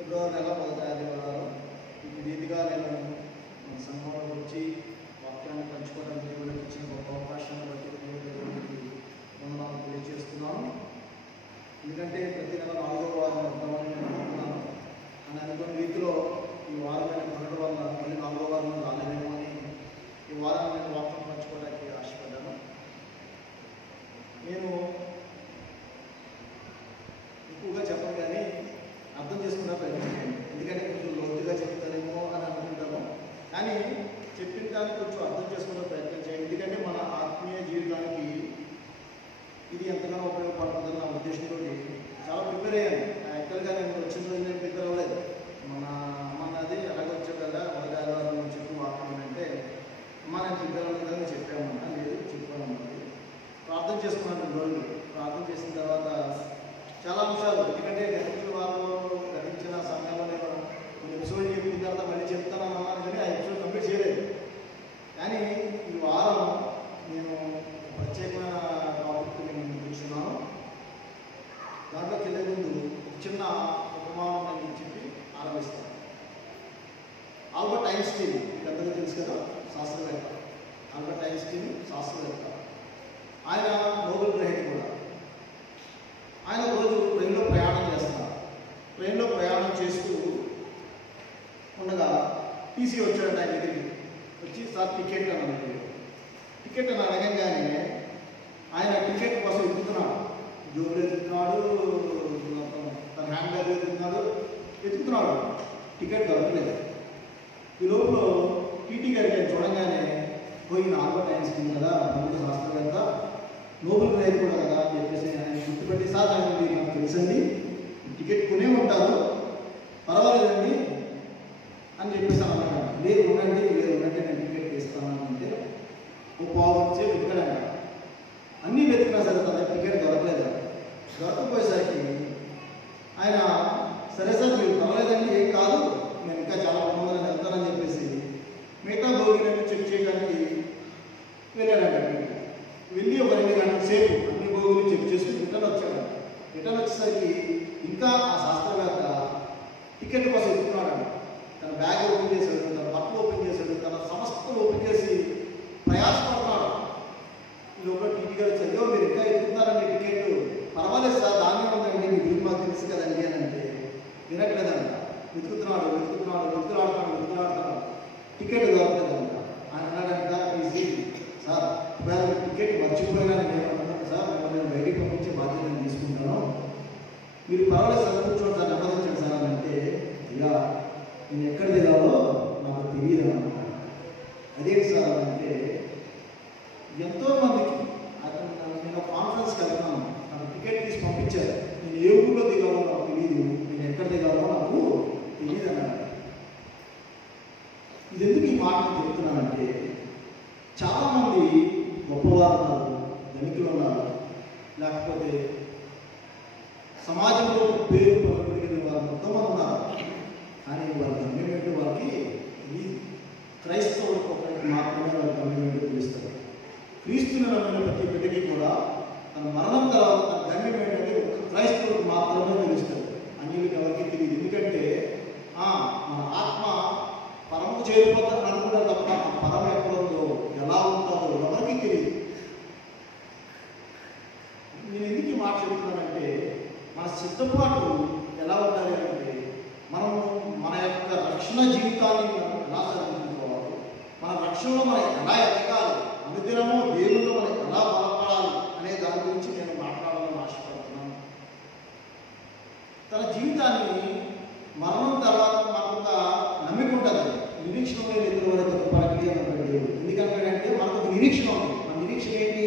ఫిబ్రవరి నెల 1వ ఆదివారం ఈ రీతిగా నేను మన సంఘంలో వచ్చి వాక్యాన్ని పంచుకోవడానికి దేవుడికి ఇచ్చిన గొప్ప అవకాశాన్ని బట్టి దేవుడికి వందనాలు తెలియజేస్తున్నాను. ఎందుకంటే ప్రతి నెల 4వ వారం వద్దామని నేను అనుకున్నాను. అని అనుకున్న రీతిలో ఈ వారం నేను ఉండడం వల్ల మళ్ళీ 4వ వారం రాలేదేమో అని ఈ వారాన్ని నేను వాక్యం పంచుకోవడానికి ఆశపడ్డాను. నేను ఎక్కువగా చెప్పను కానీ అర్థం చేసుకున్న ప్రయత్నం చేయండి. ఎందుకంటే కొంచెం లోతుగా చెప్తారేమో అని అనుకుంటాను. కానీ చెప్పిన దాన్ని కొంచెం అర్థం చేసుకునే ప్రయత్నం చేయండి. ఎందుకంటే మన ఆత్మీయ జీవితానికి ఇది ఎంతగానో ఉపయోగపడుతుందని నా ఉద్దేశంతో చాలా ప్రిపేర్ అయ్యాను. యాక్చువల్గా నేను వచ్చిన రోజు నేను ప్రిపేర్ అవ్వలేదు. మన అమ్మన్నది అలాగే వచ్చావు కదా 1వ ఆదివారం నుంచి చెప్పి వాక్యం అంటే అమ్మ నేను ప్రిపేర్ అవ్వలేదని చెప్పామన్నా. లేదు చెప్పామన్నది. ప్రార్థన చేసుకున్నాను 2 రోజులు. ప్రార్థన చేసిన తర్వాత చాలా అంశాలు, ఎందుకంటే గతించిన సమయంలో నేను కొన్ని ఎపిసోడ్ చెప్పిన తర్వాత మళ్ళీ చెప్తానని అన్నాను కానీ ఆ ఎపిసోడ్ కంప్లీట్ చేయలేదు. కానీ ఈ వారం నేను ప్రత్యేకమైన టాపిక్ నేను కూర్చున్నాను. దాంట్లోకి వెళ్ళే ముందు చిన్న ఉపమానం నేను చెప్పి ఆరంభిస్తాను. ఆల్బర్ట్ ఐన్స్టీన్ మీకు అందరికీ తెలుసు కదా, శాస్త్రవేత్త. ఆల్బర్ట్ ఐన్స్టీన్ శాస్త్రవేత్త. ఆయన నోబెల్ గ్రహీత కూడా. ఆయన రోజు ట్రైన్లో ప్రయాణం చేస్తున్నారు. ట్రైన్లో ప్రయాణం చేస్తూ ఉండగా టీసీ వచ్చాడంట ఆయన దగ్గరికి. వచ్చి సార్ టికెట్ అని అన్నాడు. టికెట్ అని అడగంగానే ఆయన టికెట్ కోసం ఎత్తుకున్నాడు. జోబులు ఎత్తుకున్నాడు, తన హ్యాండ్ బ్యాగ్ ఎత్తుకున్నాడు. టికెట్ దొరకలేదు. ఈ లోపల టీటీ గారికి ఆయన చూడంగానే పోయిన ఆల్బర్ట్ ఐన్స్టీన్ కదా, ప్రముఖ శాస్త్రవేత్త, నోబెల్ గ్రహీత కూడా కదా అని చెప్పేసి ఆయన గుర్తుపెట్టి, సార్ ఆయన మీరు నాకు తెలుసండి, టికెట్ కొనే ఉంటారు, పర్వాలేదండి అని చెప్పేసి అన్నాడు. లేదు ఉండండి, లేదు ఉండండి, నేను టికెట్ తీస్తాను అంటే ఓ పావు వచ్చి వెతికాడంట. అన్నీ వెతికినా సరే తన టికెట్ దొరకలేదు. దొరకపోయేసరికి ఆయన సరే సార్ మీరు పర్వాలేదండి, ఏం కాదు, నేను ఇంకా చాలా ముందుగా వెళ్తానని చెప్పేసి మిగతా భోగిని చెక్ చేయడానికి వెళ్ళాడంట. వెళ్ళి ఒక 2 గంటల సేపు అన్ని భోగులు చెక్ చేసి రిటర్న్ వచ్చాడు. రిటర్న్ వచ్చేసరికి ఇంకా ఆ శాస్త్రవేత్త టికెట్ కోసం ఎత్తుకున్నాడు. తన బ్యాగ్ ఓపెన్ చేశాడు, తన బట్టలు ఓపెన్ చేశాడు, తన సమస్తలు ఓపెన్ చేసి ప్రయాసపడుతున్నాడు. ఈ లోపల టీటీ గారు వచ్చారు, మీరు ఇంకా ఎత్తుకున్నారండి టికెట్, పర్వాలేదు సార్ దాన్ని ఉందండి, మీ గురించి మాకు తెలుసు కదండి అని అంటే వినట్లేదంట. వెతుకుతున్నాడు టికెట్ దొరకలేదంట. ఆయన అన్నాడంట, ఈజీ సార్ ఒకవేళ టికెట్ మర్చిపోయినా నేను ఏమంటున్నాను సార్, నేను బయటికి పంపించే బాధ్యత నేను తీసుకుంటాను, మీరు పర్వాలేదు సార్ కూర్చోండి సార్, నెమ్మదించండి సార్ అని అంటే, ఇలా నేను ఎక్కడ దిగాలో నాకు తెలియదు అన్నమాట. అదేంటి సార్ అంటే ఎంతోమందికి నేను కాన్ఫరెన్స్కి వెళ్తున్నాను, నాకు టికెట్ తీసి పంపించారు, నేను ఏ ఊళ్ళో దిగాలో నాకు తెలియదు, నేను ఎక్కడ దిగాలో నాకు తెలియదు అన్నాడు. ఇది ఎందుకు ఈ మాట చెప్తున్నానంటే చాలామంది గొప్పవారు ఉన్నారు, ధనికులు ఉన్నారు, లేకపోతే సమాజంలో పేరు పలుకుడిగిన వారు మొత్తం ఉన్నారు. కానీ వారి గమ్యం వాళ్ళకి తెలియదు. క్రైస్తవులకు ఒకరికి మాత్రమే వారి గమ్యం తెలుస్తారు. క్రీస్తుని నమ్మిన ప్రతి బిడ్డకి కూడా తన మరణం తర్వాత తన గమ్యం ఏంటంటే ఒక క్రైస్తవులకు మాత్రమే తెలుస్తుంది, అన్యులకు ఎవరికి తెలియదు. ఎందుకంటే మన ఆత్మ పరమకు చేరిపోతారని అనుకుంటారు తప్ప పరమ ఎక్కడుందో ఎలా ఉంటుందో ఎవరికి తెలియదు. నేను ఎందుకు ఈ మాట చెప్తున్నానంటే మన సిద్ధపాటు ఎలా ఉండాలి అంటే మనము మన యొక్క రక్షణ జీవితాన్ని మనం ఎలా సరిదిద్దుకోవాలి, మన రక్షణలో మనం ఎలా ఎదగాలి, అనుదినము దేవుల్లో మనం ఎలా బలపడాలి అనే దాని గురించి నేను మాట్లాడాలని ఆశపడుతున్నాను. తన జీవితాన్ని మరణం తర్వాత మనకు ఒక నమ్మిక ఉంటుంది, నిరీక్షణ మీద ఎదురు వరకు పడగలి అన్నటువంటి దేవుడు. ఎందుకంటే మనకు నిరీక్షణ ఉంది. మన నిరీక్షణ ఏంటి?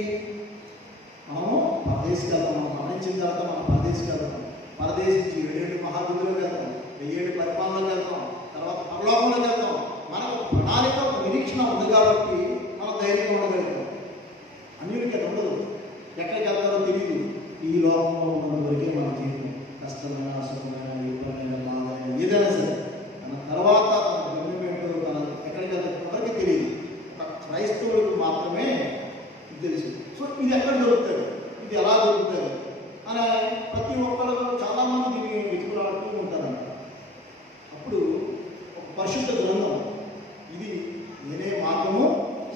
మనము పరదేశికి వెళ్తాం, మనం మరణించిన తర్వాత మనం పరదేశికి వెళ్తాం, పరదేశించి 7 మహావిధులకు వెళ్తాం, 7 పరిపాలనలకు వెళ్తాం, తర్వాత పరలోకంలోకి వెళ్తాం. మనకు ప్రణాళిక, ఒక నిరీక్షణ ఉంది కాబట్టి మనం ధైర్యంగా ఉండగలుగుతాం. అన్యులకి అది ఉండదు, ఎక్కడికి వెళ్తారో తెలియదు. ఈ లోకంలో ఉన్నంత వరకే మన జీవితం, కష్టమైన, అసుఖమైన, ఇబ్బందిమైన, బాధైన ఏదైనా సరే మన తర్వాత తన గమ్యం ఏంటో తన ఎక్కడికి వెళ్తారో ఎవరికి తెలియదు. ఒక క్రైస్తవులకు మాత్రమే తెలుసు. సో ఇది ఎక్కడ దొరుకుతుంది, ఇది ఎలా దొరుకుతుంది అని ప్రతి ఒక్కరు చాలామంది దీన్ని వెతుకులాడుతూ ఉంటారంట. పరిశుద్ధ గ్రంథం. ఇది నేనే మార్గము,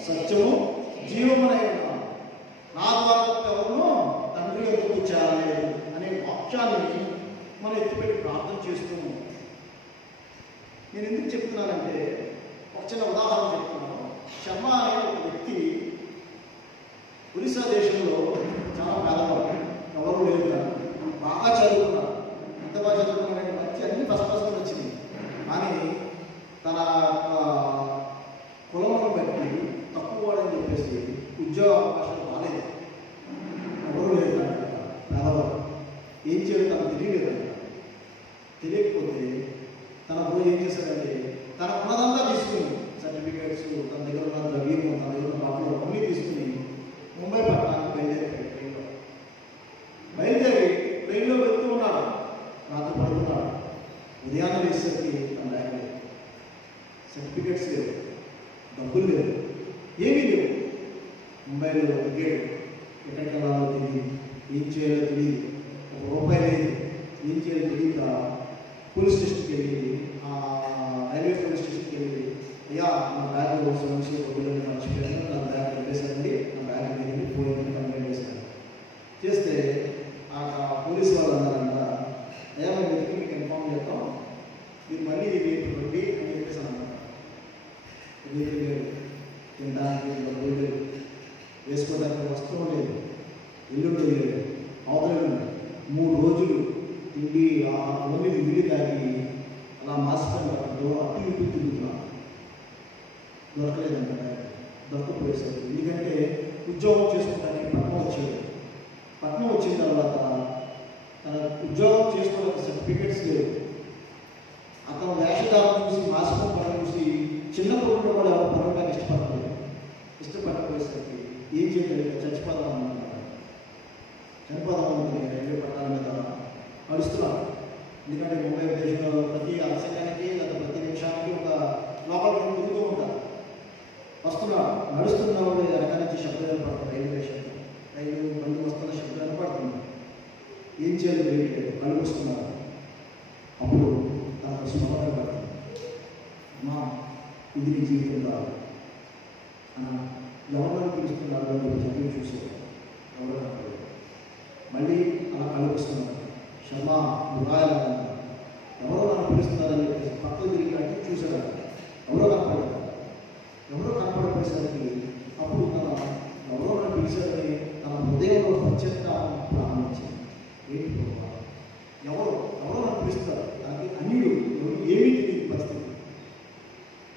సత్యము, జీవమునై ఉన్నాను. నా ద్వారా ఎవరునూ తండ్రి యొద్దకు చేరలేదు అనే వాక్యాన్ని మనం ఎత్తిపెట్టి ప్రార్థన చేస్తున్నాం. నేను ఎందుకు చెప్తున్నానంటే ఒక చిన్న ఉదాహరణ చెప్తున్నాను. శర్మ అనే ఒక వ్యక్తి ఒరిస్సా దేశంలో చాలా పేదవాడు, ఎవరు లేదు కానీ బాగా చదువుకున్నాడు. ఎంత బాగా చదువుకున్నాడంటే మంచి అన్ని ఫస్ట్ క్లాస్లో వచ్చింది. కానీ తన కులమును బట్టి తక్కువ వాడని చెప్పేసి ఉద్యోగ అవకాశాలు రాలేదు. ఎవరు లేదు కానీ పేదవాడు ఏం చేయాలి తనకు తెలియలేదంట. తెలియకపోతే తన పోయి ఏం చేశాడంటే తన ఉన్నదంతా తీసుకుని సర్టిఫికేట్స్, తన దగ్గర ఉన్న ద్రవ్యము, తన దగ్గర ఉన్న బట్టలు అన్నీ తీసుకుని ముంబై పట్టణానికి బయలుదేరి ట్రైన్లో వెళ్తూ ఉన్నాడు. రాత్రి పడుతున్నాడు. ఉదయాన్నే వేసేసరికి తన బ్యాగ్ లేదు, సర్టిఫికేట్స్ లేవు, డబ్బులు లేవు, ఏమీ లేవు. ముంబైలో టికెట్, ఎక్కడికి వెళ్ళాలో తెలియదు, ఏం చేయాలో తెలియదు, ₹1 లేదు, ఏం చేయాలో తెలియక పోలీస్ స్టేషన్కి వెళ్ళి రైల్వే పోలీస్ స్టేషన్కి వెళ్ళి అయ్యా నా బ్యాగ్ సమస్య మర్చిపోయాను, నా బ్యాగ్ పెట్టేశానండి, నా బ్యాగ్ మీద పోయిందని కంప్లైంట్ చేశాను. చేస్తే ఆ పోలీసు వాళ్ళు అన్నారంట, అయ్యా మేము వెతికి మీకు ఇన్ఫార్మ్ చేస్తాం, మీరు మళ్ళీ రేపు రండి అని చెప్పేసి అన్నారు. తినడానికి డబ్బులు లేదు, వేసుకోవడానికి వస్త్రం లేదు, ఇల్లు లేదు, అవతల 3 రోజులు తిండి ఆ మీద విడి తాగి అలా మాసిపోయిన అటు ఇటు తిరుగుతున్నాను. దొరకలేదంట, దొరకపోయేసరికి. ఎందుకంటే ఉద్యోగం చేసుకోవడానికి పట్నం వచ్చేది. పట్నం వచ్చిన తర్వాత తన ఉద్యోగం చేసుకోవడానికి సర్టిఫికేట్స్ లేవు. అతను వేషధారం చూసి, మాసిపోయిన పని చూసి చిన్నప్పుడు కూడా పడవడానికి ఇష్టపడకపోయేసరికి ఏం చేయలేదు, చచ్చిపోదాం అనుకున్నాడు. చనిపోదామనుకుని రైల్వే పట్టాల మీద నడుస్తున్నాడు. ఎందుకంటే ముంబై దేశంలో ప్రతి సెకండ్కి లేదా ప్రతి నిమిషానికి ఒక లోపల తిరుగుతూ ఉంటారు. వస్తున్నాడు, నడుస్తున్నవాడు వెనక నుంచి శబ్దం వినపడుతుంది. రైల్వే స్టేషన్ రైలు బండి వస్తున్న శబ్దం వినపడుతుంది. ఏం చేయాలి తెలియట్లేదు, కళ్ళు వస్తున్నారు. అప్పుడు తనకు స్మరణ పడుతుంది, అమ్మా ఇది నీ జీవితం కాదు అన్న. ఎవరిని పిలుస్తున్నారు అని చెప్పి చూసేవాడు, ఎవరు కనపడలేదు. మళ్ళీ అలా కళ్ళు వస్తున్నారు. శర్మ మృగాయాల ఎవరో నన్ను పిలుస్తున్నారని చెప్పేసి పక్కకు తిరిగి అంటే చూశాడు. ఎవరో కనపడలేదు. ఎవరో కనపడిపోయేసరికి అప్పుడు ఎవరో నన్ను పిలిచారని తన హృదయంలో పశ్చాత్తాపం ప్రారంభించింది. ఏంటి ఎవరో నన్ను పిలుస్తారు, దానికి అన్యుడు ఏమీ తెలియదు పరిస్థితి.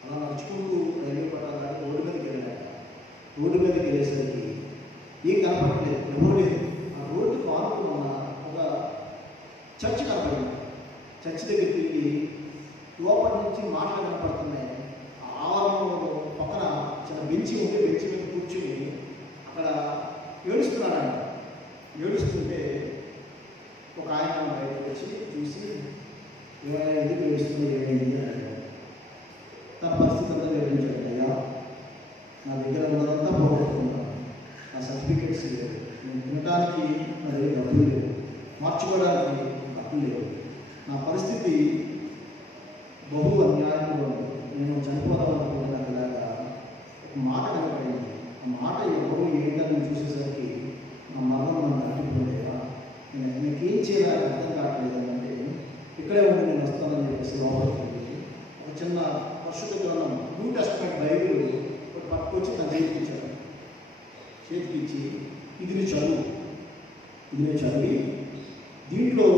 అలా నడుచుకుంటూ రైల్వే పట్టాలని రోడ్డు మీదకి వెళ్ళాడు. రోడ్డు మీదకి వెళ్ళేసరికి ఏం కనపడలేదు, ఎవరు లేదు. ఆ రోడ్డుకు ఆనుకున్న ఒక చర్చ్ కనపడింది. చర్చ్ దగ్గర తిరిగి లోపల నుంచి మాటలు కనపడుతున్నాయి. ఆవరణలో పక్కన చిన్న బెంచి ఉంటే బెంచి మీద కూర్చుని అక్కడ ఏడుస్తున్నాడంట. ఏడుస్తుంటే ఒక ఆయన బయటకు వచ్చి చూసి ఎందుకు ఏడుస్తుంది, ఏమైంది అని అడిగాడు. తన పరిస్థితి అంతా వివరించాడు. అయ్యా నా దగ్గర ఉన్నదంతా పోగొట్టుకుంటాను, నా సర్టిఫికేట్స్ లేవు, నేను తినడానికి నా దగ్గర డబ్బులు లేవు, మార్చుకోవడానికి డబ్బులు లేవు, నా పరిస్థితి బహు అన్యాయంగా ఉంది, నేను చనిపోదామనుకుంటున్నాగా ఒక మాట కనపడింది. ఆ మాట ఎవరు ఏంటని చూసేసరికి నా మరణం నన్ను అడ్డుకోలేదా, నీకేం చేయాలని అర్థం కావట్లేదు అంటే ఇక్కడే ఉండి నేను వస్తానని చెప్పేసి లోపలికి ఒక చిన్న పరిశుద్ధ గ్రంథం న్యూ టెస్టమెంట్ బైబిల్ పట్టుకొచ్చి తన చేతికి ఇచ్చాడు. చేతికి ఇచ్చి ఇది నీ చదువు, ఇది నేను చదివి దీంట్లో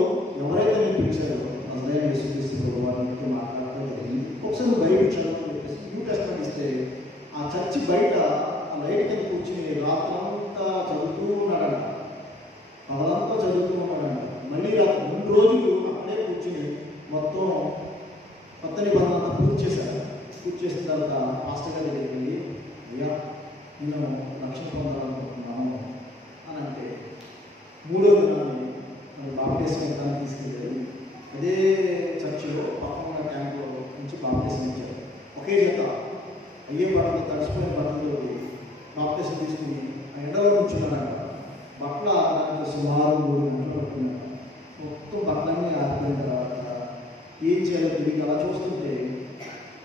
ఎవరైతే నేను పిలిచారో అసలైన యేసుక్రీస్తు వారితో మాట్లాడటం జరిగింది. ఒకసారి బైబిల్ చదవని చెప్పేసి న్యూ టెస్టమెంట్ ఇస్తే ఆ చర్చి బయట ఆ లైట్ కింద కూర్చుని రాత్రంతా చదువుతూ ఉన్నాడంట, పగలంతా చదువుతూ ఉన్నాడంట. మళ్ళీ 2 రోజులు అక్కడే కూర్చుని మొత్తం కొత్త నిబంధన అంతా పూర్తి చేశాడు. పూర్తి చేసిన తర్వాత మాస్టర్ గారి దగ్గరికి వెళ్ళి అయ్యా నేను రక్షణ పొందాలనుకుంటున్నాను అని అంటే 3వ దినాన్ని బాప్టిజం ఇవ్వడానికి తీసుకెళ్ళి అదే చర్చిలో పక్కన ట్యాంక్లో నుంచి బాప్టిజం ఇచ్చారు. ఒకే జత అయ్యే బట్టలు, తడిసిపోయిన బట్టలు బాప్టిజం తీసుకుని ఎండలో ఉంచున్నాడు. బట్టలు ఆడడానికి సుమారు 3 గంటలు పడుతున్నాడు. మొత్తం బట్టలన్నీ ఆరిపోయిన తర్వాత ఏం చేయాలో తిరిగి అలా చూస్తుంటే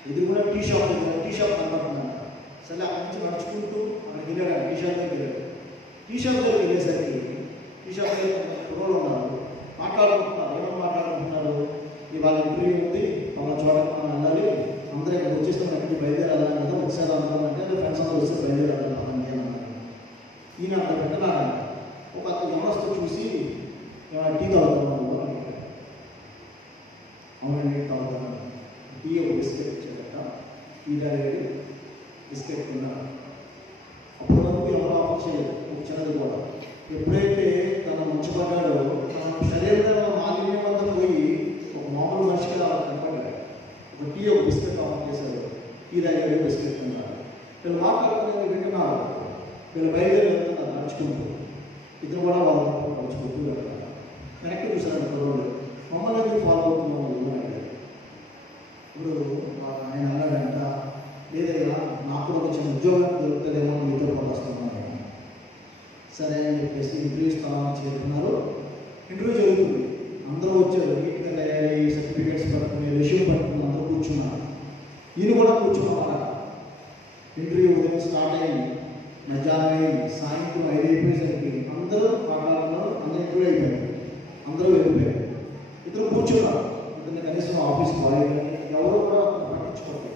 ఎదురుగా టీ షాప్ కనపడుతున్నాను. సరే అక్కడి నుంచి నడుచుకుంటూ అక్కడికి వెళ్ళాడు, టీ షాప్ దగ్గర వెళ్ళాడు. టీ షాప్ దగ్గరికి వెళ్ళేసరికి టీ షాప్ దగ్గర కుర్రోళ్ళు ఉన్నారు, మాట్లాడుకుంటున్నారు. ఏమో మాట్లాడుకుంటున్నారు, ఇవాళ ఇంటర్వ్యూ ఉంది, వాళ్ళ చోటకి మనం వెళ్ళాలి, అందరూ ఇక్కడ వచ్చేస్తాం, ఎక్కడికి బయలుదేరాలి కదా, ఒకసారి అనుకోవాలంటే ఫ్రెండ్స్ అందరూ వస్తే బయలుదేరాలి మనకి అన్నారు. ఈయన అక్కడ పెట్టినా ఒక ఎవరొస్తూ చూసి ఏమైనా టీ తాగుతున్నాను అని చెప్పాడు. అవునండి తాగుతున్నాను. టీ ఒక బిస్కెట్ ఇచ్చాడట, టీ తాగాడు, బిస్కెట్ తిన్నాడు. అప్పటి వరకు ఎవరు ఆఫర్ చేయలేదు, ఒక చిన్నది కూడా. ఎప్పుడైతే తన ముంచబడ్డాడో తన శరీరంలో మాలిన్యం అంతా పోయి ఒక మామూలు మనిషిగా కనపడ్డాడు. ఒక టీ ఒక బిస్కెట్ ఆఫర్ చేశాడు, టీ తాగాడు, బిస్కెట్ తిన్నాడు. వీళ్ళు మాట్లాడుకునేది వింటున్నారు, వీళ్ళు బయలుదేరి వెళ్తున్నారు నడుచుకుంటూ. ఇద్దరు కూడా వాళ్ళు నడుచుకుంటూ వెళ్తారు. వెనక్కి చూసారు కుర్రోళ్ళు, మమ్మల్ని ఫాలో అవుతున్నాము అడిగారు. ఇప్పుడు ఆయన అన్నాడంట, లేదయ్యా నాకు ఒక చిన్న ఉద్యోగం దొరుకుతుందేమో మీతో కూడా వస్తున్నాను. సరే అని చెప్పేసి ఇంటర్వ్యూ స్థానం చేరుకున్నారు. ఇంటర్వ్యూ జరుగుతుంది, అందరూ వచ్చారు, నీట్గా తయారీ, సర్టిఫికేట్స్ పట్టుకుని, రెష్యూమ్ పట్టుకుని అందరూ కూర్చున్నారు. ఈయన కూడా కూర్చున్నారా. ఇంటర్వ్యూ ఉదయం స్టార్ట్ అయింది, మధ్యాహ్నం అయింది, సాయంత్రం 5 అయిపోయేసరికి అందరూ మాట్లాడుతున్నారు, అందరూ ఇంటర్వ్యూ అయిపోయారు, అందరూ వెళ్ళిపోయారు. ఇద్దరు కూర్చున్నారు. ఇతన్ని కనీసం ఆఫీస్ బాయ్ కానీ ఎవరు కూడా పట్టించుకోలేదు,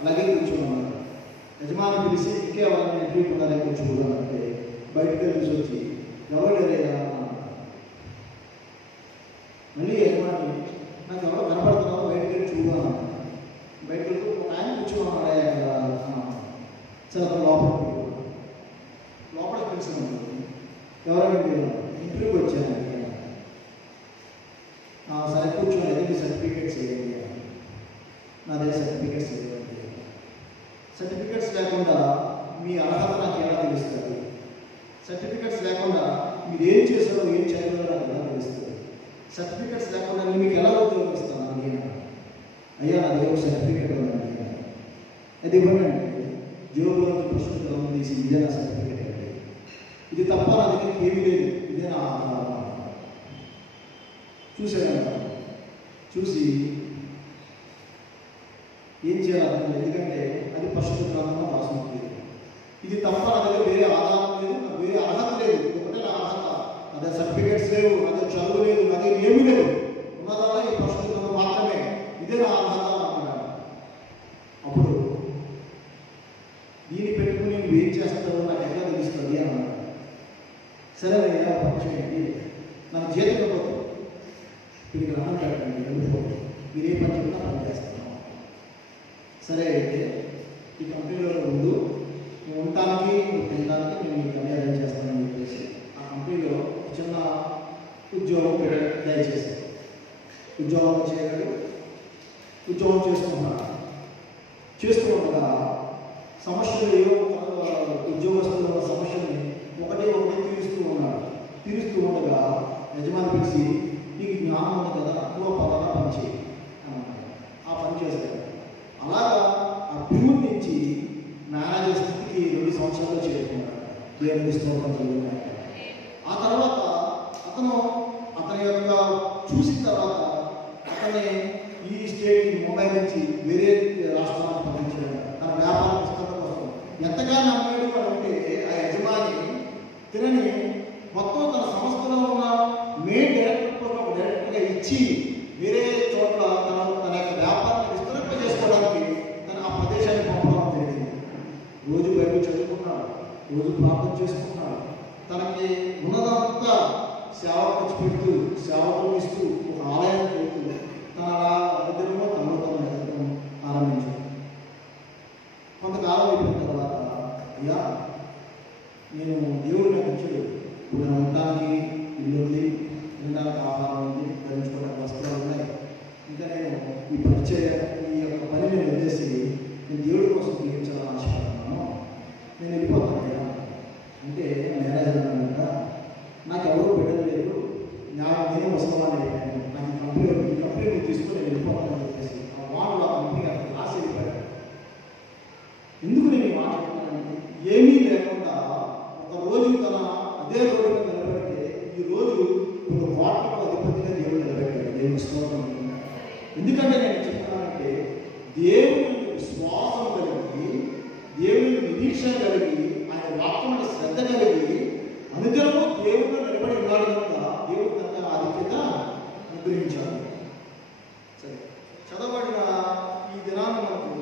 అలాగే కూర్చున్నారు. యజమాని పిలిచి ఇంకే ఎవరైనా ఇంటర్వ్యూ ఉండాలి కూర్చోవాలంటే బయటకు వెళ్ళి వచ్చి ఎవరు లేదయ్యా అన్నారు. మళ్ళీ యజమాని నాకు ఎవరో కనపడుతున్నారో బయటకు వెళ్ళి చూడాలి. బయటకు వెళ్తూ ఆయన కూర్చోమన్నాడే అక్కడ. సరే అతను లోపలికి పిలిచినాను, ఎవరైనా ఇంటర్వ్యూకి వచ్చాను. సరే కూర్చొని అయితే మీ సర్టిఫికేట్స్ వేయండి, నా దగ్గర సర్టిఫికేట్స్ వేయండి. సర్టిఫికేట్స్ లేకుండా మీ అర్హత నాకు ఎలా తెలుస్తుంది? సర్టిఫికేట్స్ లేకుండా మీరు ఏం చేశారో ఏం చదివారో నాకు ఎలా తెలుస్తుంది? సర్టిఫికేట్స్ లేకుండా నేను మీకు ఎలా ఉద్యోగం ఇస్తాను అని అయ్యా నా దగ్గర సర్టిఫికేట్ ఉందండి. అది ఇవ్వండి, జీవోలో ప్రస్తుతం తీసి ఇదే నా సర్టిఫికేట్ అండి, ఇది తప్ప నా దగ్గర ఏమీ లేదు, ఇదే నా ఆధారం. చూసాను, చూసి ఏం చేయాలి, ఎందుకంటే అది పరిశుద్ధ గ్రంథంలో రాసుకుంటుంది. ఇది తప్ప నా దగ్గర వేరే ఆధారం లేదు, నాకు వేరే అర్హత లేదు, ఒకటే నా అర్హత. అదే సర్టిఫికేట్స్ లేవు, అదే చదువు లేదు, అదే ఏమీ లేవు, ఉన్నదల్లా ఈ పరిశుద్ధ గ్రంథం మాత్రమే, ఇదే నా అర్హత అన్నాడు. అప్పుడు దీన్ని పెట్టుకుని నువ్వు ఏం చేస్తావో నాకు ఎట్లా తెలుస్తుంది అన్నాడు. సరే అయ్యా పక్షం ఏంటి, నాకు జీతం ఇవ్వదు, దీనికి రమ్మని పెట్టండి, వెళ్ళిపోతుంది, మీరు ఏ పని చెప్పినా పని చేస్తాను. సరే అయితే ఈ కంపెనీలో ముందు నువ్వు ఉండటానికి నువ్వు తినడానికి నేను ఈ పని అరేంజ్ చేస్తానని చెప్పేసి ఆ కంపెనీలో చిన్న ఉద్యోగం దయచేసి ఉద్యోగం చేయగలడు. ఉద్యోగం చేస్తూ ఉండగా సమస్యలు ఏవో ఉద్యోగస్తుల సమస్యల్ని ఒకటి తీరుస్తూ ఉండగా యజమాని పిలిచి నీకు జ్ఞానం ఉంది కదా, నువ్వు పలానా పని చేయి అన్నాడు. ఆ పని చేశాడు. అలాగా ఆ ప్యూర్ నుంచి మేనేజర్ స్థితికి 2 సంవత్సరాలు చేరుకున్నాడు. దేవుని స్తోత్రం. ఆ తర్వాత అతని యొక్క చూసిన తర్వాత అతన్ని ఈ స్టేట్ ముంబై నుంచి వేరే రాష్ట్రానికి పంపించాడు తన వ్యాపార విస్తరణ కోసం. ఎంతగా నమ్మాడు అంటే ఆ యజమాని తినని మొత్తం తన సంస్థలో ఉన్న మెయిన్ డైరెక్టర్ ఒక డైరెక్టర్గా ఇచ్చి వేరే చోట్ల తన యొక్క వ్యాపారాన్ని విస్తరింప చేసుకోవడానికి తన ఆ ప్రదేశాన్ని పంపడం జరిగింది. రోజు బైబిల్ చదువుకున్నాడు, రోజు ప్రార్థన చేసుకున్నాడు, తనకి ఉన్నదంతా సేవ ఖర్చు పెడుతూ సేవలు ఇస్తూ ఒక ఆలయాన్ని పెడుతూ తన అనుదినమో తనలో ఎదగడం ఆరంభించాడు. కొంతకాలం అయిపోయిన తర్వాత అయ్యా నేను దేవుడు నాకు ఇచ్చాడు, ఇప్పుడు నేను ఉండడానికి ఇల్లు ఉంది, తినడానికి ఆహారం ఉంది, ధరించుకోవడానికి వస్త్రాలు ఉన్నాయి, ఇంకా నేను ఈ యొక్క పని నేను వదిలేసి నేను దేవుడి కోసం జీవించాలని ఆశపడుతున్నాను, నేను వెళ్ళిపోతాను అంటే మేనేజర్ అన్నాక నాకు ఎవరో బిడ్డలు లేదు, నేను వస్తున్నాను అయిపోయాను, నాకు ఈ కంపెనీ తీసుకొని నేను వెళ్ళిపోతానని చెప్పేసి వాళ్ళు ఆ కంపెనీ అక్కడ రాసి వెళ్ళిపోయాడు. ఎందుకు నేను ఈ మాట చెప్తున్నానంటే ఏమీ లేకుండా ఒక రోజు తన అదే రోడ్డు మీద నిలబడితే ఈ రోజు కొన్ని కోట్లకు అధిపతిగా దేవుడు నిలబెట్టాడు. దేవుని స్తోత్రం. ఎందుకంటే నేను చెప్తానంటే దేవుని విశ్వాసం కలిగి, దేవుని నిరీక్షణ కలిగి, ఆయన వాక్యమైన శ్రద్ధ కలిగి అనుదినము దేవుడు నిలబడి ఉన్నాడు కనుక దేవుడు తన ఆధిక్యత అనుగ్రహించాడు. సరే, చదవబడిన ఈ దినాన్ని మనకు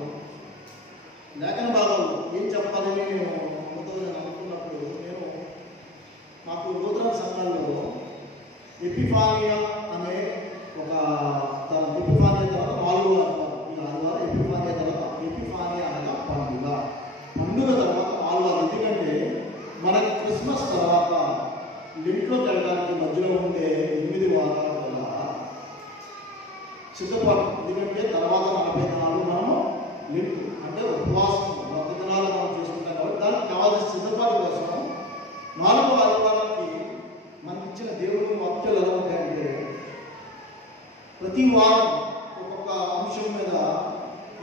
లేఖన భాగాలు ఏం చెప్పాలని నేను అనుకున్నప్పుడు మాకు లూథరన్ సంఘాల్లో ఎపిఫానియా అనే ఒక ఎపిఫానియా తర్వాత 4వ ఆదివారం ఎపిఫానియా తర్వాత ఎపిఫానియా అనగా పండుగ తర్వాత 4వ. ఎందుకంటే మనకి క్రిస్మస్ తర్వాత ఇంట్లోకి వెళ్ళడానికి మధ్యలో ఉండే 8 వారాలు కూడా సిద్ధపాటు. ఎందుకంటే తర్వాత 40 దినాలు మనం లింక్ అంటే ఉపవాసం 100 దినాలు మనం చేసుకుంటాం కాబట్టి దానికి కావాల్సిన సిద్ధపాటు కోసం 4వ ఆదివారానికి మనకి ఇచ్చిన దేవుని వాక్యాలు ఎలా ఉంటాయంటే ప్రతి వారం ఒక్కొక్క అంశం మీద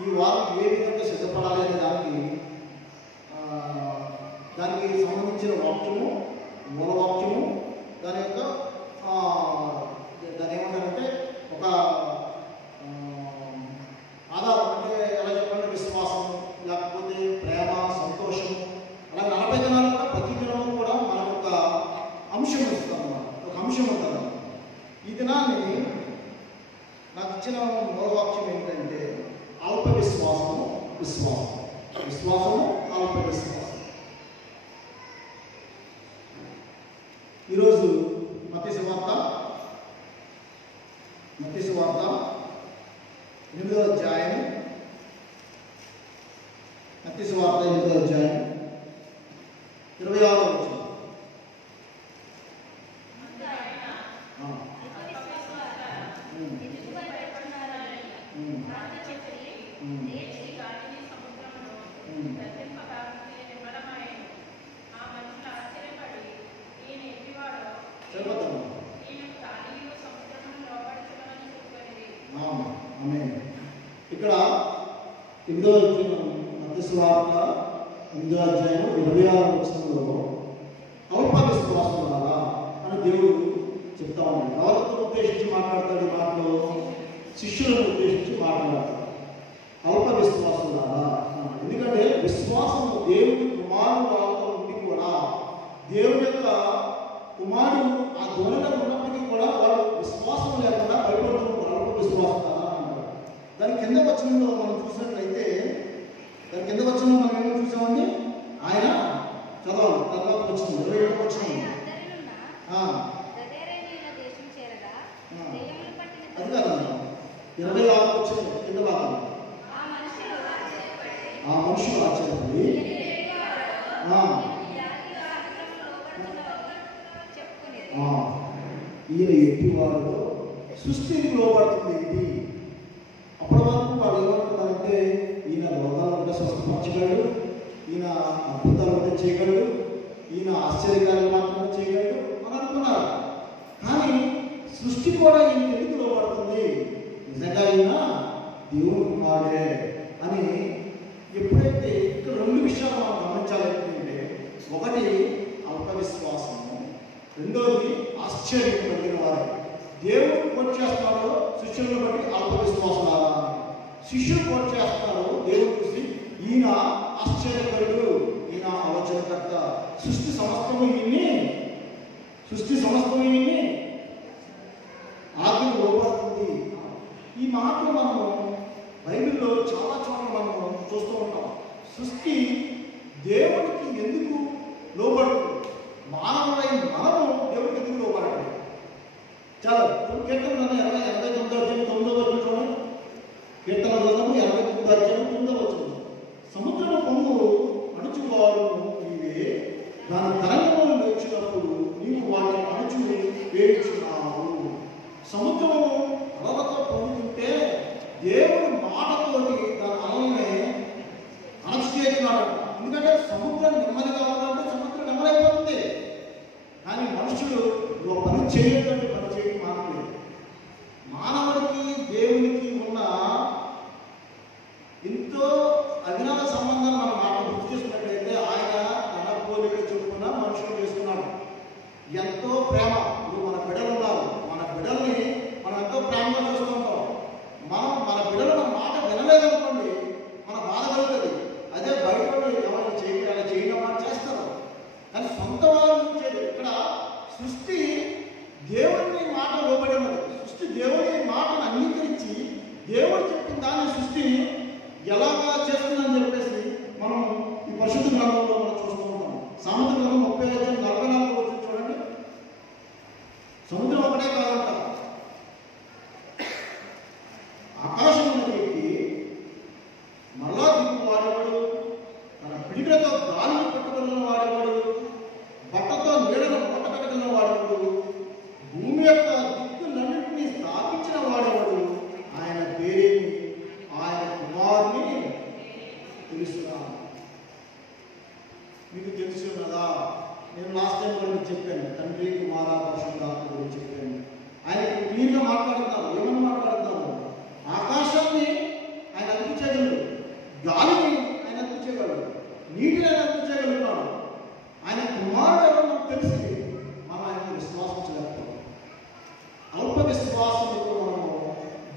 ఈ వారం ఏ విధంగా సిద్ధపడాలి అనే దానికి సంబంధించిన వాక్యము, మూలవాక్యము, దాని యొక్క దాని ఏమంటారంటే ఒక ఆధారం. అంటే ఎలా చెప్పాలంటే విశ్వాసం, లేకపోతే ప్రేమ, సంతోషం, అలాగే 40 దినాలు కూడా ప్రతి దినము కూడా మనం ఒక అంశం ఇస్తాం అన్నమాట. ఒక అంశం ఉంటుంది. ఈ దినాన్ని నాకు ఇచ్చిన మూలవాక్యం ఏంటంటే అల్ప విశ్వాసము, విశ్వాసము, అల్ప విశ్వాసం. ఈరోజు మత్తయి సువార్త 8వ అధ్యాయం, మత్తయి సువార్త 8వ అధ్యాయం 26వ వచనం. ఇక్కడ 8వ అధ్యాయం మత్తయి సువార్త 8వ అధ్యాయం 26వ వచనంలో అల్ప విశ్వాసులారా అని దేవుడు చెప్తా ఉన్నాడు. ఎవరితో ఉద్దేశించి మాట్లాడతాడు? ఈ మాటలో శిష్యులను ఉద్దేశించి మాట్లాడతాడు. అల్ప విశ్వాసులారా, ఎందుకంటే విశ్వాసం దేవుడి కుమారుడు వాళ్ళతో ఉండి కూడా దేవుడి యొక్క కుమారుడు ఆ ధోరణిలో ఉన్నప్పటికీ కూడా వాళ్ళు విశ్వాసం లేకుండా భయపడుతున్నారు. అల్ప విశ్వాసం అంటారు. దాని కింద వచనంలో మనం చూసినట్లయితే మనం ఏమో చూసామండి, ఆయన చదవాలి తర్వాత వచ్చింది 27వ వచనం. అది కాదన్న 26వ వచనం కింద భాగం. ఆ మనుషులు ఆశ్చర్యపడి ఈయన ఎట్టివాడు సృష్టికి లోపడుతుంది ఏంటి? అప్పటి వరకు వాళ్ళు ఏమనుకున్నారంటే ఈయన రోగాలు ఉంటే స్వస్థపరచగలడు, ఈయన అద్భుతాలు ఉంటే చేయగలడు, ఈయన ఆశ్చర్యకార్యాలు మాత్రమే చేయగలడు అని అనుకున్నారు. కానీ సృష్టి కూడా ఈయన ఎందుకు లోపడుతుంది? నిజంగా ఈయన దేవుని కుమారుడే అని ఎప్పుడైతే ఇక్కడ 2 విషయాలు మనం గమనించాలంటే, ఒకటి అల్ప విశ్వాసము, రెండోది ఆశ్చర్యం కలిగిన వారు. దేవుడు కోట్ చేస్తున్నాడు శిష్యులను బట్టి అల్ప విశ్వాసులారా, శిష్యులు కోట్ చేస్తున్నారు దేవుడు చూసి ఈయన ఆశ్చర్యకరుడు, ఈయన ఆలోచనకర్త, సృష్టి సమస్తము ఈయన్ని ఆజ్ఞకు లోబడుతుంది. ఈ మాటలు మనము బైబిల్లో చాలా చోట్ల మనము చూస్తూ ఉంటాం. సృష్టి దేవుడికి ఎందుకు లోబడుతుంది? మానవులైన మనము దేవుడికి ఎందుకు లోబడాలి? చాలా కీర్తన 89వ వచనం చూడండి. కీర్తన 89వ అధ్యాయం 9వ వచనం. సముద్రము పొంగు అణుచువాడు నీవే, దాని తరంగములు లేచినప్పుడు నీవు వాటిని అణుచు వేయుచున్నావు. సముద్రము అలలతో పొంగుతుంటే దేవుడి మాటతోటి దాని అలల్ని అణచివేస్తున్నాడు. ఎందుకంటే సముద్రం నెమ్మదిగా ఉండాలంటే సముద్రం నెమ్మదైపోతుంది. కానీ మనుషులు ఒక పని చేయొద్దంటే పని చేయడం మానలేదు. మానవుడికి దేవునికి ఉన్న ఎంతో అవినాభ సంబంధం మనం మాట గుర్తు చేసుకున్నట్లయితే ఆయన తన పోలిక చొప్పున మనుషులు చేసుకున్నాడు. ఎంతో ప్రేమ. ఇప్పుడు మన బిడ్డలు ఉన్నారు, మన బిడ్డల్ని మనం ఎంతో ప్రేమగా చూస్తూ ఉంటాం. మనం మన బిడ్డలు మాట వినలేదనుకోండి మన బాధ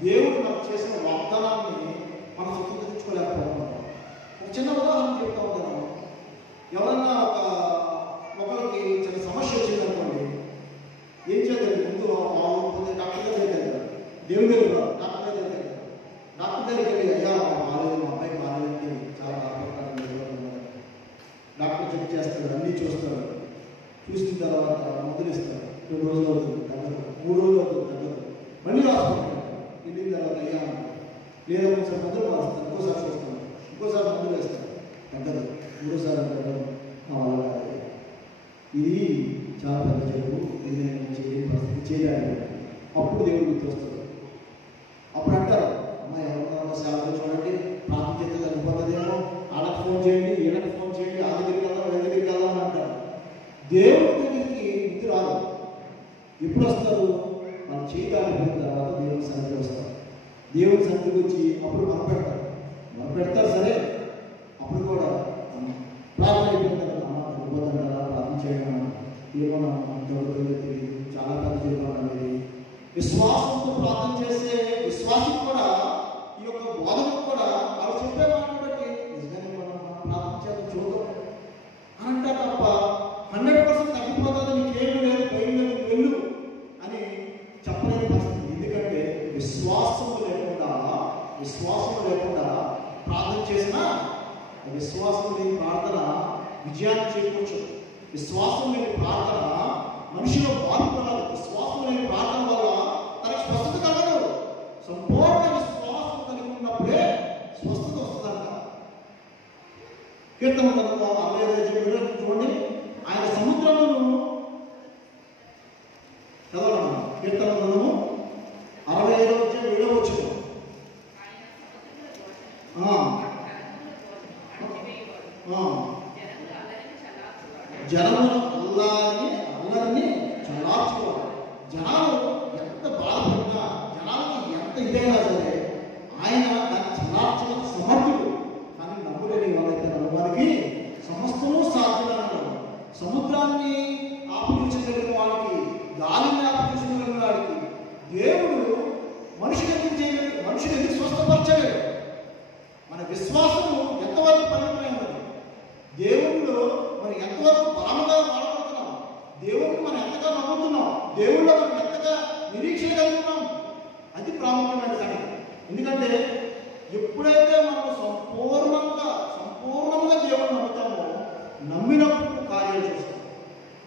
దేవుడు మనకు చేసిన వాగ్దానాన్ని మనం స్వతంత్రించుకోలేకపోతున్నాం. ఒక చిన్న ఉదాహరణ చెప్తా ఉంటాను. ఎవరన్నా ఒకరికి చిన్న సమస్య వచ్చిందనుకోండి, ఏం చేయాలి? ముందు పోతే డాక్టర్ దగ్గరికి వెళ్తారు. దేవుడి దగ్గర డాక్టర్ దగ్గరికి వెళ్తారు. డాక్టర్ దగ్గరికి వెళ్ళి, అయ్యా బాగాలేదు, మా అబ్బాయి బాగాలేదంటే చాలా బాధపడతారు. డాక్టర్ చెక్ చేస్తారు, అన్నీ చూస్తారు. చూసిన తర్వాత మందులు ఇస్తారు. 2 రోజులు అవుతుంది తగ్గదు, 3 రోజులు అవుతుంది తగ్గదు. మళ్ళీ హాస్పిటల్ వెళ్ళిన తర్వాత అయ్యా లేదా ఒకసారి మందులు మారుస్తాను, ఇంకోసారి చూస్తాను, ఇంకోసారి మందులు వేస్తాను, తగ్గదు, 3సారి తగ్గదు, నా వల్ల కాదు. ఇది చాలా పెద్ద జబ్బు, ఇది నేను చేయలేని పరిస్థితి, చేయాలి. అప్పుడు దేవుడు గుర్తొస్తాడు. అప్పుడు అంటారు, అమ్మ ఎవరికైనా సేవలో చూడండి, ప్రార్థన చేస్తే తగ్గిపోతుందేమో, వాళ్ళకి ఫోన్ చేయండి, వీళ్ళకి ఫోన్ చేయండి, ఆ దగ్గరికి వెళ్దాం, వీళ్ళ దగ్గరికి వెళ్దాం అని అంటారు. దేవుడి దగ్గరికి ఇది రాదు. ఎప్పుడు వస్తారు? మనం చేయగలిగిన తర్వాత దేవుని సన్నిధికి వస్తారు. దేవుని సన్నిధికి వచ్చి అప్పుడు మొదలుపెడతారు సరే. అప్పుడు కూడా ప్రార్థన అయిపోయిన తర్వాత తగ్గిపోతుంటారా, ప్రార్థన చేయడం ఏమన్నా తెలియదు, చాలా పెద్ద జీవితం అనేది. విశ్వాసంతో ప్రార్థన చేసే విశ్వాసం కూడా ఈ యొక్క బోధనకు కూడా వాళ్ళు చెప్పే మాటను బట్టి నిజంగానే మనం ప్రార్థన చేయాలని చూద్దాం అని అంటారు తప్ప 100% తగ్గిపోతుంది, నీకేమీ లేదు, భయం లేదు, వెళ్ళు అని చెప్పలేని పరిస్థితి. ఎందుకంటే విశ్వాసం లేకుండా ప్రార్థన చేసినా విశ్వాసం లేని ప్రార్థన విజయాన్ని చేకూర్చు. విశ్వాసం లేని ప్రార్థన మనిషిలో మార్పు రాదు. విశ్వాసం లేని ప్రార్థన వల్ల తనకు స్వస్థత కలగదు. సంపూర్ణ విశ్వాసం కలిగి ఉన్నప్పుడే స్వస్థత వస్తుందంట. కీర్తన 65 చూడండి, ఆయన సముద్రమును చదవడం. కీర్తన 65 జనమును అల్లరిని చల్లార్చుకోవాలి. జనాలు ఎంత బాధపడినా, జనాలకి ఎంత ఇదైనా సరే ఆయన దాన్ని చల్లార్చడం సమర్థుడు. కానీ నమ్ములేని వాళ్ళైతే నమ్మడానికి సమస్తము సాధ్యమన్నాడు. సముద్రాన్ని ఆపులించగలిగిన వాడికి, గాలిని ఆపులించగలిగిన వాడికి దేవుడు మనుషులు ఎందుకు చేయలేదు? మనుషులు ఎందుకు స్వస్థపరచలేడు? మన విశ్వాసము ఎంతవరకు పరిమితమైనది? దేవుళ్ళు మరి ఎంతవరకు బలముగా వాడబడుతున్నాం? దేవుడిని మనం ఎంతగా నమ్ముతున్నాం? దేవుళ్ళో మనం ఎంతగా నిరీక్షణ కలుగుతున్నాం? అది ప్రాముఖ్యమైన సంగతి. ఎందుకంటే ఎప్పుడైతే మనం సంపూర్ణంగా దేవుడిని నమ్ముతామో, నమ్మినప్పుడు కార్యాలు చేస్తాం.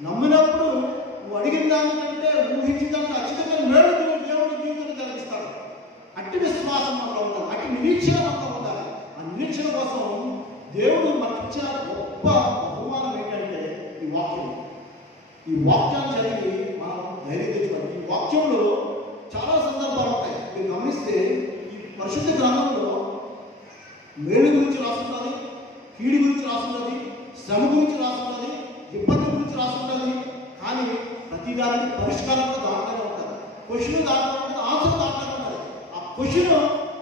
నమ్మినప్పుడు నువ్వు అడిగిన దానికంటే ఊహించిన దానికి ఖచ్చితంగా మేలు దేవుడి జీవితాన్ని కలిగిస్తాడు. అట్టి విశ్వాసం మనలో ఉండాలి, అట్టి నిరీక్షణ మనలో ఉండాలి. ఆ నిరీక్షణ కోసం దేవుడు మనకిచ్చిన గొప్ప బహుమానం ఏంటంటే ఈ వాక్యాన్ని చదివి మనం ధైర్యం తెచ్చుకోవాలి. ఈ వాక్యంలో చాలా సందర్భాలు ఉంటాయి. మీరు గమనిస్తే ఈ పరిశుద్ధ గ్రంథంలో మేలు గురించి రాసున్నది, కీడు గురించి రాసున్నది, శ్రమ గురించి రాసున్నది, ఇబ్బంది గురించి రాసున్నది. కానీ ప్రతిదానికి పరిష్కారం కూడా దాంట్లోనే ఉంటుంది. క్వశ్చన్ దాంట్లో ఉంటుంది, ఆన్సర్ దాంట్లోనే ఉంటుంది. ఆ క్వశ్చన్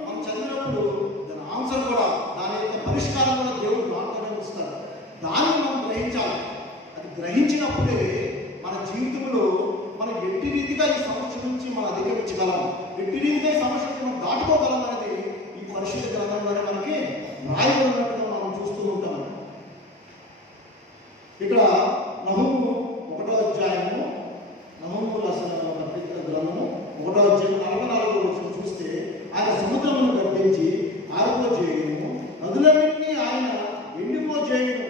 మనం చదివినప్పుడు దాని ఆన్సర్ కూడా, దాని యొక్క పరిష్కారం కూడా దేవుడు దాంట్లోనే ఉంచుతాడు. దాన్ని మనం గ్రహించాలి. అది గ్రహించినప్పుడే మన జీవితంలో మనం ఎట్టి రీతిగా ఈ సమస్య నుంచి మనం అధిగమించగలం, ఎట్టి రీతిగా ఈ సమస్యను మనం దాటుకోగలం అనేది ఈ పరిశుద్ధ గ్రంథంలోనే మనకి రాయబడినట్టుగా మనం చూస్తూ ఉంటాం. ఇక్కడ నహూము 1వ అధ్యాయము, నహూము రాసిన పత్రిక గ్రంథము 1వ అధ్యాయం 44వ వచనం చూస్తే, ఆయన సముద్రమును గర్భించి ఆరిపోజేయును, నదులన్నింటినీ ఆయన ఎండిపోజేయును,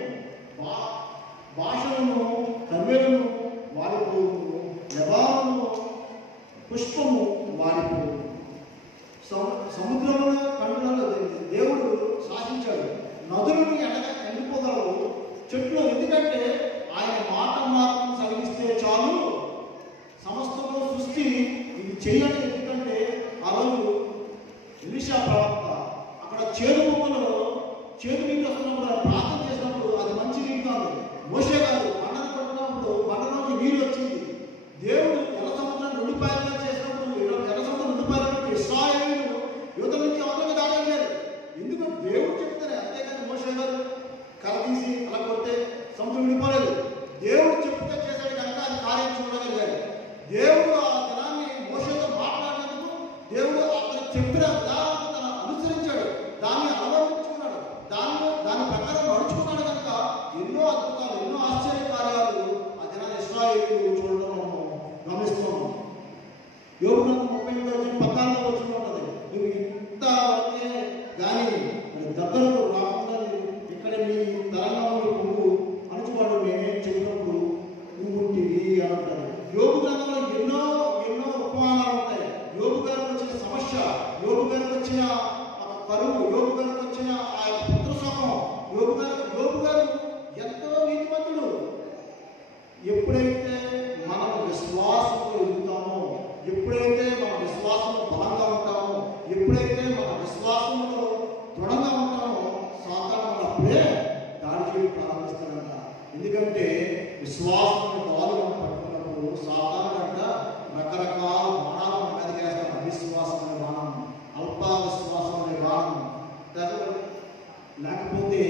భాషలను కర్వేలను వారిపోవును, లెబానోను పుష్పము వారిపోవును. సముద్రముల కండులలో దేవుడు శాసించాడు. నదులను ఎండిపోగలవు, చెట్లు, ఎందుకంటే ఆయన మాట మాత్రం సరిగిస్తే చాలు సమస్తము సృష్టి ఇది చేయాలి. ఎందుకంటే ఆ రోజు ఎలీషా ప్రవక్త అక్కడ చేదు మొక్కలో చేదు నీళ్ళు వస్తున్నప్పుడు ఆయన ప్రార్థన చేసినప్పుడు అది మంచి నీళ్ళు కాదు. మోషే గారు బండను పడుతున్నప్పుడు బండలోకి నీళ్ళు వచ్చింది. దేవుడు ఎర్ర సముద్రాన్ని 2 పాయలుగా చేసినప్పుడు, ఎర్ర సముద్రం 2 పాయలు ఇశ్రాయేలు యువత నుంచి అవతలకి దాటలేదు. ఎందుకంటే దేవుడు చెప్తారే, అంతేగాని మోషే గారు కర్ర తీసి అలా కొడితే సముద్రం విడిపోలేదు. దేవుడు చెప్తే చేశాడు కనుక అది కార్యం చూడగలిగాడు. దేవుడు ఆ జనాన్ని మోషేతో మాట్లాడినందుకు దేవుడు అతని చెప్పిన విధానాన్ని తను అనుసరించాడు, దాన్ని అలవర్చుకున్నాడు, దాని ప్రకారం నడుచుకున్నాడు కనుక ఎన్నో అద్భుతాలు, ఎన్నో ఆశ్చర్య కార్యాలు ఆ దినాన్ని ఇశ్రాయేలీయులు చూడడం మనం గమనిస్తున్నాం. యోబు గ్రంథం 38 వచ్చిన ఉంటుంది. నువ్వు ఇంతవరకే కానీ దగ్గరకు రాకుండా ఇక్కడ నీ తెలంగాణలో నువ్వు అనుచువాడు నేనేం చెప్పినప్పుడు నువ్వు ఉంటివి అంటారు. యోబు గ్రంథంలో ఎన్నో ఎన్నో ఉపమానాలు ఉంటాయి. యోబు గారికి వచ్చిన సమస్య, యోబు గారికి వచ్చిన కరువు, యోబు గారికి వచ్చిన ఆ పుత్రశోకం, యోబు గారు ఎంతో నీతిమంతుడు. ఎప్పుడైతే మనం విశ్వాసంలో ఎదుగుతామో, ఎప్పుడైతే మన విశ్వాసంలో బలంగా ఉంటామో, ఎప్పుడైతే మన విశ్వాసంలో దృఢంగా ఉంటామో సాతాను అప్పుడే దాడి చేయడం ప్రారంభిస్తాడంట. ఎందుకంటే విశ్వాసం దారులు పట్టుకున్నప్పుడు సాతాను అంట రకరకాల బాణాలు మన మీదకి వేస్తాడు. అవిశ్వాసం అనే బాణం, అల్ప విశ్వాసం అనే బాణం, లేకపోతే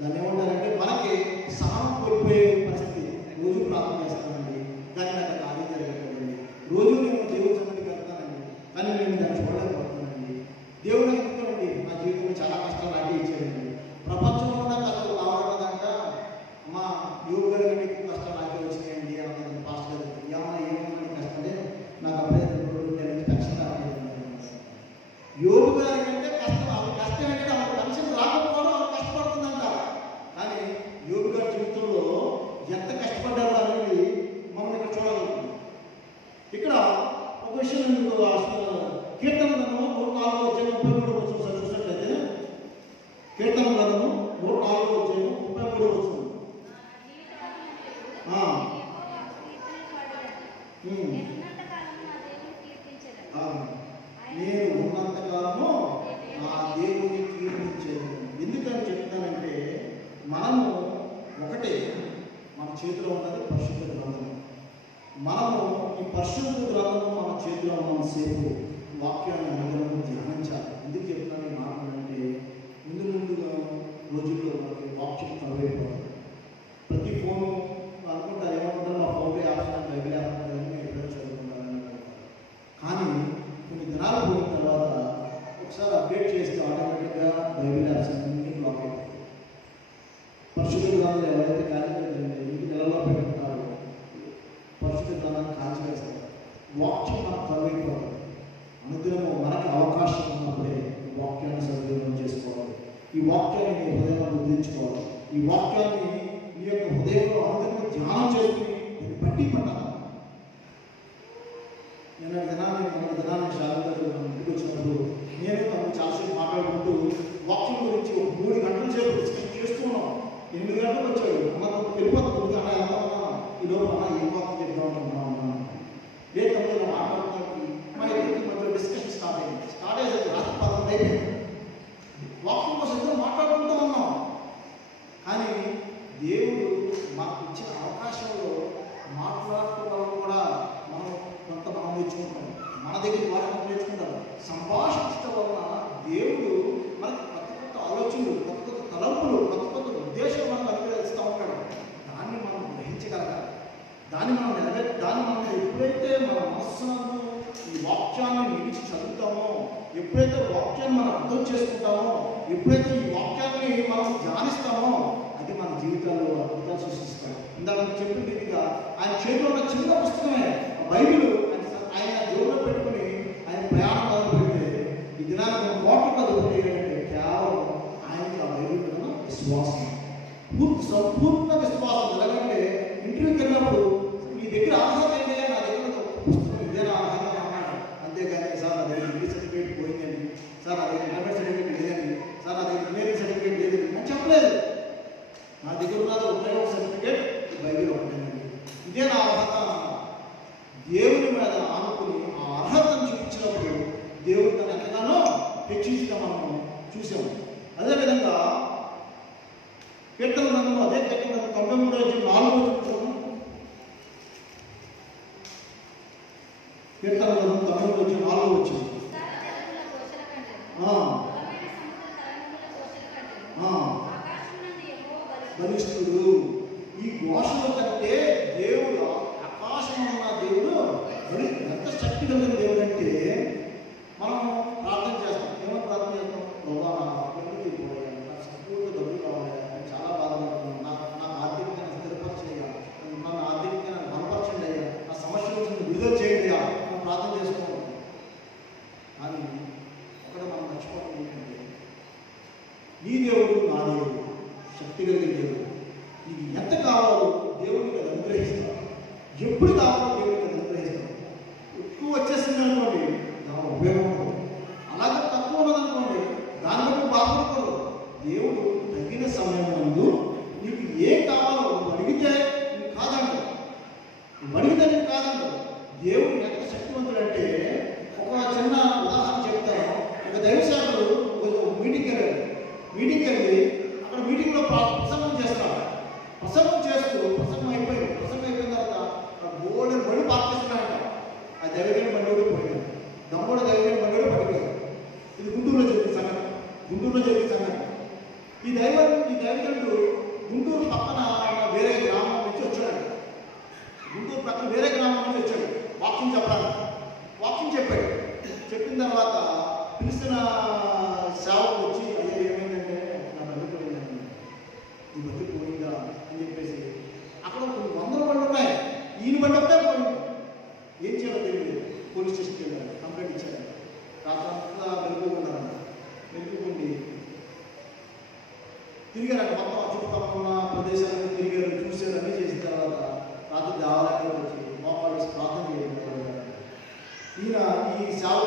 దాన్ని ఏమంటారంటే మనకి సహనం కోల్పోయే పరిస్థితి. రోజు ప్రార్థన చేస్తానండి కానీ నాకు కార్యం జరగట్లేదండి, రోజు నేను దేవుడి సన్నిధికి వెళ్తానండి కానీ నేను దాన్ని చూడలేకపోతున్నానండి, దేవుడు ఎందుకండి నా జీవితంలో చాలా కష్టాలు నాకే ఇచ్చాడండి, ప్రపంచంలో ఉన్న కష్టాలు రావడందంట మా యోగు గారి కంటే ఎక్కువ కష్టాలు నాకే వచ్చినాయండి అన్నది పాస్టర్ గారు. ఏమన్నా కష్టమే నాకు అప్పుడే పెన్షన్ రాలేదు. యోగు గారి కంటే కష్టం, ఆమె కష్టం ఏంటంటే ఆమె పెన్షన్ రాకపోవడం ఆమె కష్టపడుతుందంట. కానీ యోగు గారి జీవితంలో ఎంత కష్టపడ్డారో అనేది మనం ఇక్కడ చూడగలుగుతాం. ఇక్కడ ఒక విషయం మీకు కీర్తన గ్రంథము 104:33 చూసినట్లయితే, కీర్తన గ్రంథము 104:33 నేను ఉన్నంతకాలము నా దేవుని కీర్తించేది. ఎందుకని చెప్తానంటే మనము ఒకటే, మన చేతిలో ఉన్నది పరిశుద్ధ గ్రంథము. మనము ఈ పరిశుద్ధ గ్రంథము మన చేతిలో ఉన్నంతసేపు వాక్యాన్ని అందరం ధ్యానించాలి. ఎందుకు చెప్తాను ఈ మాట అంటే ముందుగా రోజుల్లో మనకి వాక్యం కరువైపోతుంది. ప్రతి ఫోను అనుకుంటారు ఏమంటారు, మా ఫోన్పే యాప్స్ బైబిల్ యాప్ ఎప్పుడైనా చదువుకుంటారని. కానీ కొన్ని దినాలు పోయిన తర్వాత ఒకసారి అప్డేట్ చేస్తే ఆటోమేటిక్గా బైబిల్ యాప్స్ అన్ని బ్లాక్ అయిపోతాయి. పరిశుద్ధ గ్రంథాలు ఎవరైతే కార్యక్రమం ఇంటి నెలలో పెట్టుకుంటారో పరిశుద్ధ గ్రంథాన్ని కాల్చివేస్తారు. వాక్యం మనకు కరువైపోతుంది. అనుదినము మనకి అవకాశం ఉన్నప్పుడే ఈ వాక్యాన్ని సద్వినియోగం చేసుకోవాలి. ఈ వాక్యాన్ని మీ హృదయంలో ముద్రించుకోవాలి. ఈ వాక్యాన్ని మీ యొక్క హృదయంలో అనుదినము ధ్యానం చేసుకుని దీన్ని బట్టి పట్టాలి. మన దినాన్ని శారీరక ఇంటికి వచ్చినప్పుడు నేను తను చాలాసేపు మాట్లాడుకుంటూ వాక్యం గురించి 3 గంటల సేపు డిస్కస్ చేస్తున్నాం. 8 గంటలకు వచ్చాడు అన్నప్పుడు తిరుపతి అన్న ఎలా ఈ లోపు అన్న ఏం వాక్యం చెప్తామనుకుంటున్నాను లేదు తమ్ముడు మాట్లాడుతున్నప్పుడు మన ఇద్దరికి మధ్య డిస్కషన్ స్టార్ట్ అయ్యేది రాత్రి 11 అయిపోయింది. వాక్యం కోసం ఇద్దరు మాట్లాడుకుంటూ ఉన్నాం. కానీ దేవుడు మాకు ఇచ్చిన అవకాశంలో మాట్లాడుకోవడం కూడా మనం కొంత మనం నేర్చుకుంటాం. మన దగ్గర వాటిని నేర్చుకుంటాం. సంభాషించడం వలన దేవుడు మనకి కొత్త కొత్త ఆలోచనలు, కొత్త కొత్త తలంపులు, కొత్త కొత్త ఉద్దేశాలు మనకు అనుగ్రహిస్తూ ఉంటాడు. దాన్ని మనం గ్రహించగలగాలి. దాన్ని మనం ఎప్పుడైతే మన మనస్సును ఈ వాక్యాన్ని నిలిచి చదువుతామో, ఎప్పుడైతే వాక్యాన్ని మనం అర్థం చేసుకుంటామో, ఎప్పుడైతే ఈ వాక్యాన్ని మనం ధ్యానిస్తామో అది మన జీవితాల్లో అద్భుతాలు సృష్టిస్తాం. ఇందాక చెప్పిన రీతిగా ఆయన చేతిలో ఉన్న చిన్న పుస్తకమే బైబిల్ ఆయన జోలో పెట్టుకుని ఆయన ప్రయాణం మొదలు పెడితే ఈ దినాన్ని కోట్ల చదువుకుంటే కేవలం ఆయనకి ఆ బైబిల్ మీద విశ్వాసం, సంపూర్ణ విశ్వాసం. ఎలాగంటే ఇంటర్వ్యూకి వెళ్ళినప్పుడు మీ దగ్గర అర్హత అయితే నా దగ్గర పుస్తకం ఇదేనా అర్హత అన్నాడు. అంతేగాని సార్ నా దగ్గర డిగ్రీ సర్టిఫికేట్ పోయిందండి, సార్ నా దగ్గర ఇంటర్మీడియట్ సర్టిఫికేట్ లేదండి, సార్ నా దగ్గర ఇంజనీరింగ్ సర్టిఫికేట్ లేదండి అని చెప్పలేదు. నా దగ్గర ఉన్నది ఉద్యోగ సర్టిఫికేట్ బైబిల్ ఒకటేనండి, ఇదే నా అర్హత అన్నాను. దేవుని మీద ఆనుకుని ఆ అర్హతను చూపించినప్పుడు దేవుడు తను ఎంతగానో హెచ్చించడం మనం చూసాము. అదేవిధంగా కీర్తన గ్రంథంలో అదే కీర్తన 93:4 కీర్తన గ్రంథం 93:4 వచ్చింది. బలిష్ఠుడు ఈ ఘోషలో కంటే దేవుడు ఆకాశం ఉన్న దేవుడు ఎంత శక్తి కలిగిన దేవుడు అంటే నీ దేవుడు నా దేవుడు, శక్తి కలిగిన దేవుడు. నీకు ఎంత కావాలో దేవుడికి అది అనుగ్రహిస్తాం. ఎప్పుడు కావాలో దేవుడికి అది అనుగ్రహిస్తాం. ఎక్కువ వచ్చేసింది అనుకోండి, దాని ఉపయోగం ఉండదు. అలాగే తక్కువ ఉన్నదనుకోండి, దాన్ని బట్టి బాధపడకూడదు. దేవుడు తగిన సమయం ముందు నీకు ఏం కావాలో నువ్వు అడిగితే నువ్వు కాదంటావు, నువ్వు అడిగితే నువ్వు కాదంటావు. దేవుడు ఎంత శక్తివంతుడు అంటే, ఒక చిన్న ఉదాహరణ చెప్తాను. ఒక దైవసేవకుడు మీటింగ్కి వెళ్ళాడు. మీటింగ్కి వెళ్ళి అక్కడ మీటింగ్లో ప్రసంగం చేస్తున్నాడు. ప్రసంగం చేస్తూ ప్రసంగం అయిపోయిన తర్వాత గోల్డెన్ బండి పార్క్ చేస్తున్నాడంట. ఆ దైవజనుడు బండి పోయాడు. దమ్ముడు దైవజనుడు బండి పడిపోయాడు. ఇది గుంటూరులో జరిగిన సంగతి. ఈ దైవజనుడు గుంటూరు పక్కన వేరే గ్రామం నుంచి వచ్చాడు. వాక్యం చెప్పాడు. చెప్పిన తర్వాత పిలిచిన సేవకు వచ్చి, అయ్యా ఏమైందంటే నా బండి పోయిందండి, ఈ బండి పోయిందా అని చెప్పేసి, అక్కడ కొన్ని వందల బండ్లు ఉన్నాయి, ఈయన బండి ఒకటే పోయింది. ఏం చేయాలో తెలియదు. పోలీస్ స్టేషన్కి వెళ్ళారు, కంప్లైంట్ ఇచ్చారు. రాత్రంతా వెలుగుకుండి తిరిగారు. మొత్తం చుట్టుపక్కల ఉన్న ప్రదేశాలను తిరిగారు, చూశారు. అన్నీ చేసిన తర్వాత రాత్రి దేవాలయంలోకి వచ్చి మోకాళ్ళు ప్రార్థన చేయడం. ఈయన ఈ సేవ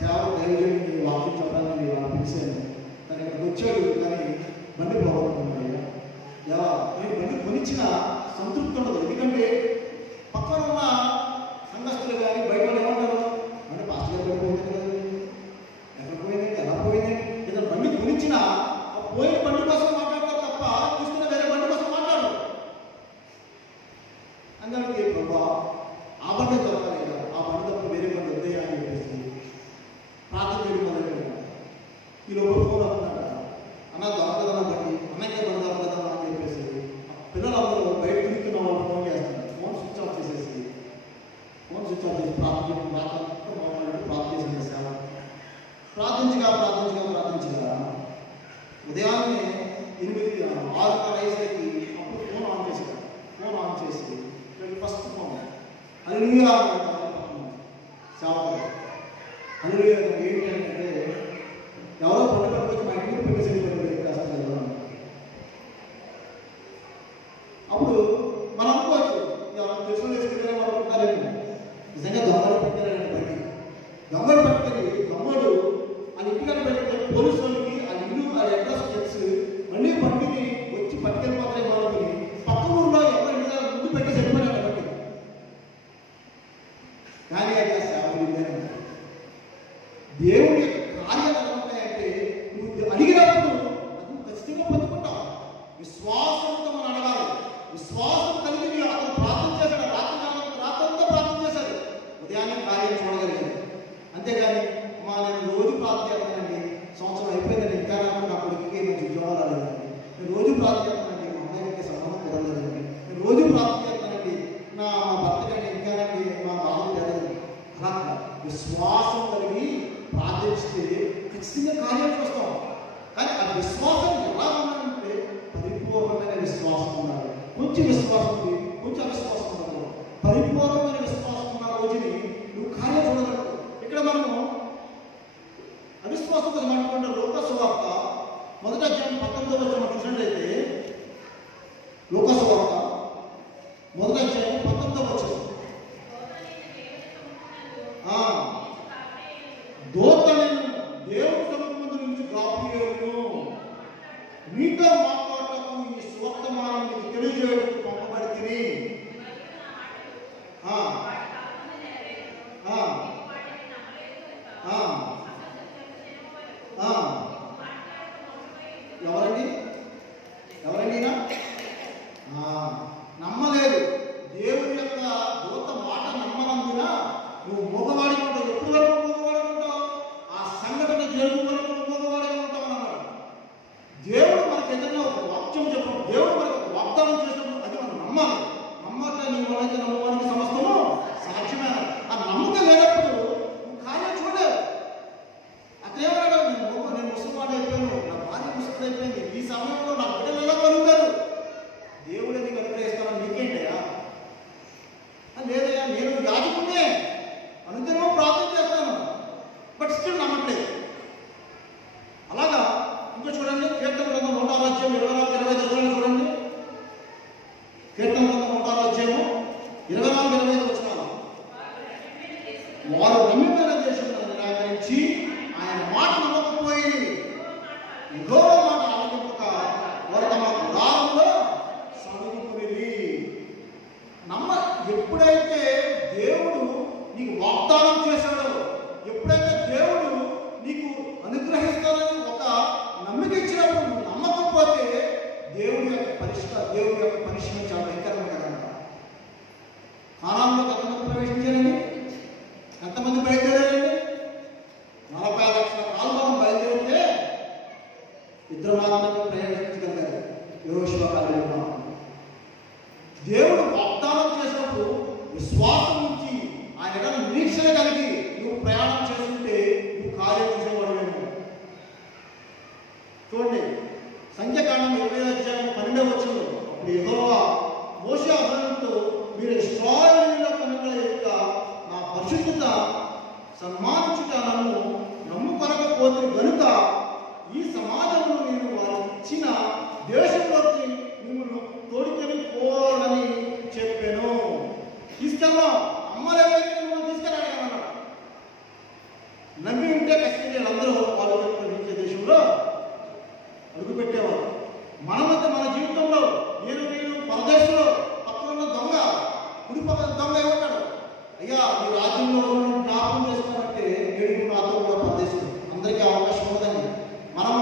దైవజనుడిని వాక్యం చెప్పడానికి వాళ్ళు పిలిచాను. తను ఇక్కడికి వచ్చాడు, కానీ బండి పోగొట్టుకున్నాడు. నేను బండి కొనిచ్చిన సంతృప్తి ఉండదు. ఎందుకంటే పక్కన ఉన్న సంఘస్థులు కానీ బయట ఏమంటారు, అంటే పాస్టర్ గారు పోయింది కదా, ఎక్కడ పోయిందంటే ఎలా పోయిందంటే, ఏదైనా బండి కొనిచ్చిన పోయిన బండి కోసం మాట్లాడతారు తప్ప తీసుకున్న వేరే బండి కోసం మాట్లాడరు. అందుకే ప్రభా ఆ బండి దొరకాలి కదా, ఆ బండి తప్ప వేరే బండి వద్దయా అని చెప్పేసి ప్రార్థన చేయడం మొదలెట్టాడు. ఈలోపు ఫోన్ అవుతున్నాడు, అన్న దొరకదన్న బండి, అన్నయ్య బండి దొరకదన్నా అని చెప్పేసి పిల్లలందరూ బయట తిరుగుతున్న వాళ్ళు ఫోన్ చేస్తారు. ఫోన్ స్విచ్ ఆఫ్ చేసి ప్రార్థన చేసిన సేవ ప్రార్థించగా ఉదయాన్నే 6:30 అయ్యేసరికి అప్పుడు ఫోన్ ఆన్ చేసి ఫస్ట్ ఫోన్ హల్లెలూయా సేవ. హల్లెలూయా ఏంటి అంటే, ఎవరో పొట్టు పట్టుకొచ్చి మా ఇంటికి పెట్టేసి కాస్త. అప్పుడు మనం అనుకోవచ్చు, ఎవరు తెలుసుకొని వేసుకుంటే వాళ్ళు ఉంటారేమో. నిజంగా దొంగలు పెట్టారంటే బయట దొంగలు పట్టుకొని దొంగలు ఆ ఇంటికని పెడితే పోలీసు వాళ్ళకి ఆ ఇల్లు ఆ అడ్రస్ తెలిసి మళ్ళీ బండిని వచ్చి పట్టుకెళ్ళిపోతాయి. వాళ్ళకి పక్క ఊళ్ళో ఎవరు ఇంటి దగ్గర ముందు పెట్టి చనిపోయారు బట్టి. కానీ అది ఆ సేవ దేవుడి కార్యాలు ఎలా ఉంటాయంటే, నువ్వు అడిగినప్పుడు అది ఖచ్చితంగా పొందుకుంటావు. విశ్వాసంతో మనం అడగాలి. విశ్వాసం కలిగి అతను ప్రార్థన చేశాడు. రాత్రంతా ప్రార్థన చేశాడు. ఉదయాన్నే కార్యం చూడగలిగాడు. అంతేగాని నేను రోజు ప్రార్థన చేస్తానండి, సంవత్సరం అయిపోయిందండి, ఇంకా నా కొడుకుకి మంచి ఉద్యోగం రాలేదండి, నేను రోజు ప్రార్థన చేస్తానండి, మా అమ్మాయికి సంబంధం కుదరలేదండి, నేను రోజు ప్రార్థన చేస్తానండి, నా భర్త కంటే ఇంకానండి మా బాబు తెరదండి. అలా విశ్వాసం కలిగి ప్రార్థిస్తే ఖచ్చితంగా కార్యం చూస్తాం. కానీ ఆ విశ్వాసం ఎలా ఉండాలంటే పరిపూర్ణమైన విశ్వాసం ఉండాలి. కొంచెం విశ్వాసం ఉంది, కొంచెం అవిశ్వాసం ఉండదు. పరిపూర్ణమైన విశ్వాసం ఉన్న రోజుని నువ్వు కార్యం చూడగలవు. ఇక్కడ మనము అవిశ్వాసంతో మాట్లాడుకుంటే లూకా సువార్త 1వ అధ్యాయం 19వ వచనం చూసినట్లయితే, లూకా సువార్త 1వ అధ్యాయం 19వ వచనం, దూతలను దేవుని సముఖమందు నుంచి గాబ్రియేలును నీతో మాట్లాడటకు ఈ సువర్తమానాన్ని తెలియజేయడానికి పంపబడితిని. ఎవరండి నమ్మలేదు. దేవుని యొక్క దూత మాట నమ్మనందున నువ్వు మోగవాడి ఉంటావు. ఎప్పుడు వరకు మోగవాడి ఉంటావు? ఆ సంఘటన జరుగు వరకు మోగవాడిగా ఉంటావు అన్నాడు. దేవుడు మనకి ఏదైనా ఒక వాక్యం చెప్పడం, దేవుడు మనకు ఒక వాగ్దానం చేసినప్పుడు అది మనం నమ్మాలి. సన్మానించుట నన్ను నమ్ముకొనకపోతే గనుక ఈ సమాజంలో నేను వారికి ఇచ్చిన దేశంలోకి మిమ్మల్ని తోడుకొని పోవాలని చెప్పాను. తీసుకెళ్ళాం, అమ్మలేని మిమ్మల్ని తీసుకెళ్ళాడు. నమ్మి ఉంటే ఖచ్చితంగా వీళ్ళందరూ వాళ్ళు చెప్పిన దేశంలో అడుగు పెట్టేవారు. మనమైతే మన జీవితంలో నేను పరదేశంలో పక్కన దొంగ కుడి పక్కన దొంగ ఏమంటాడు, అయ్యా మీ రాజ్యంలో జ్ఞాపకం చేసుకోవాలంటే ఏడుగురు నాతో కూడా పరదేశం అందరికీ అవకాశం ఉండదని మనం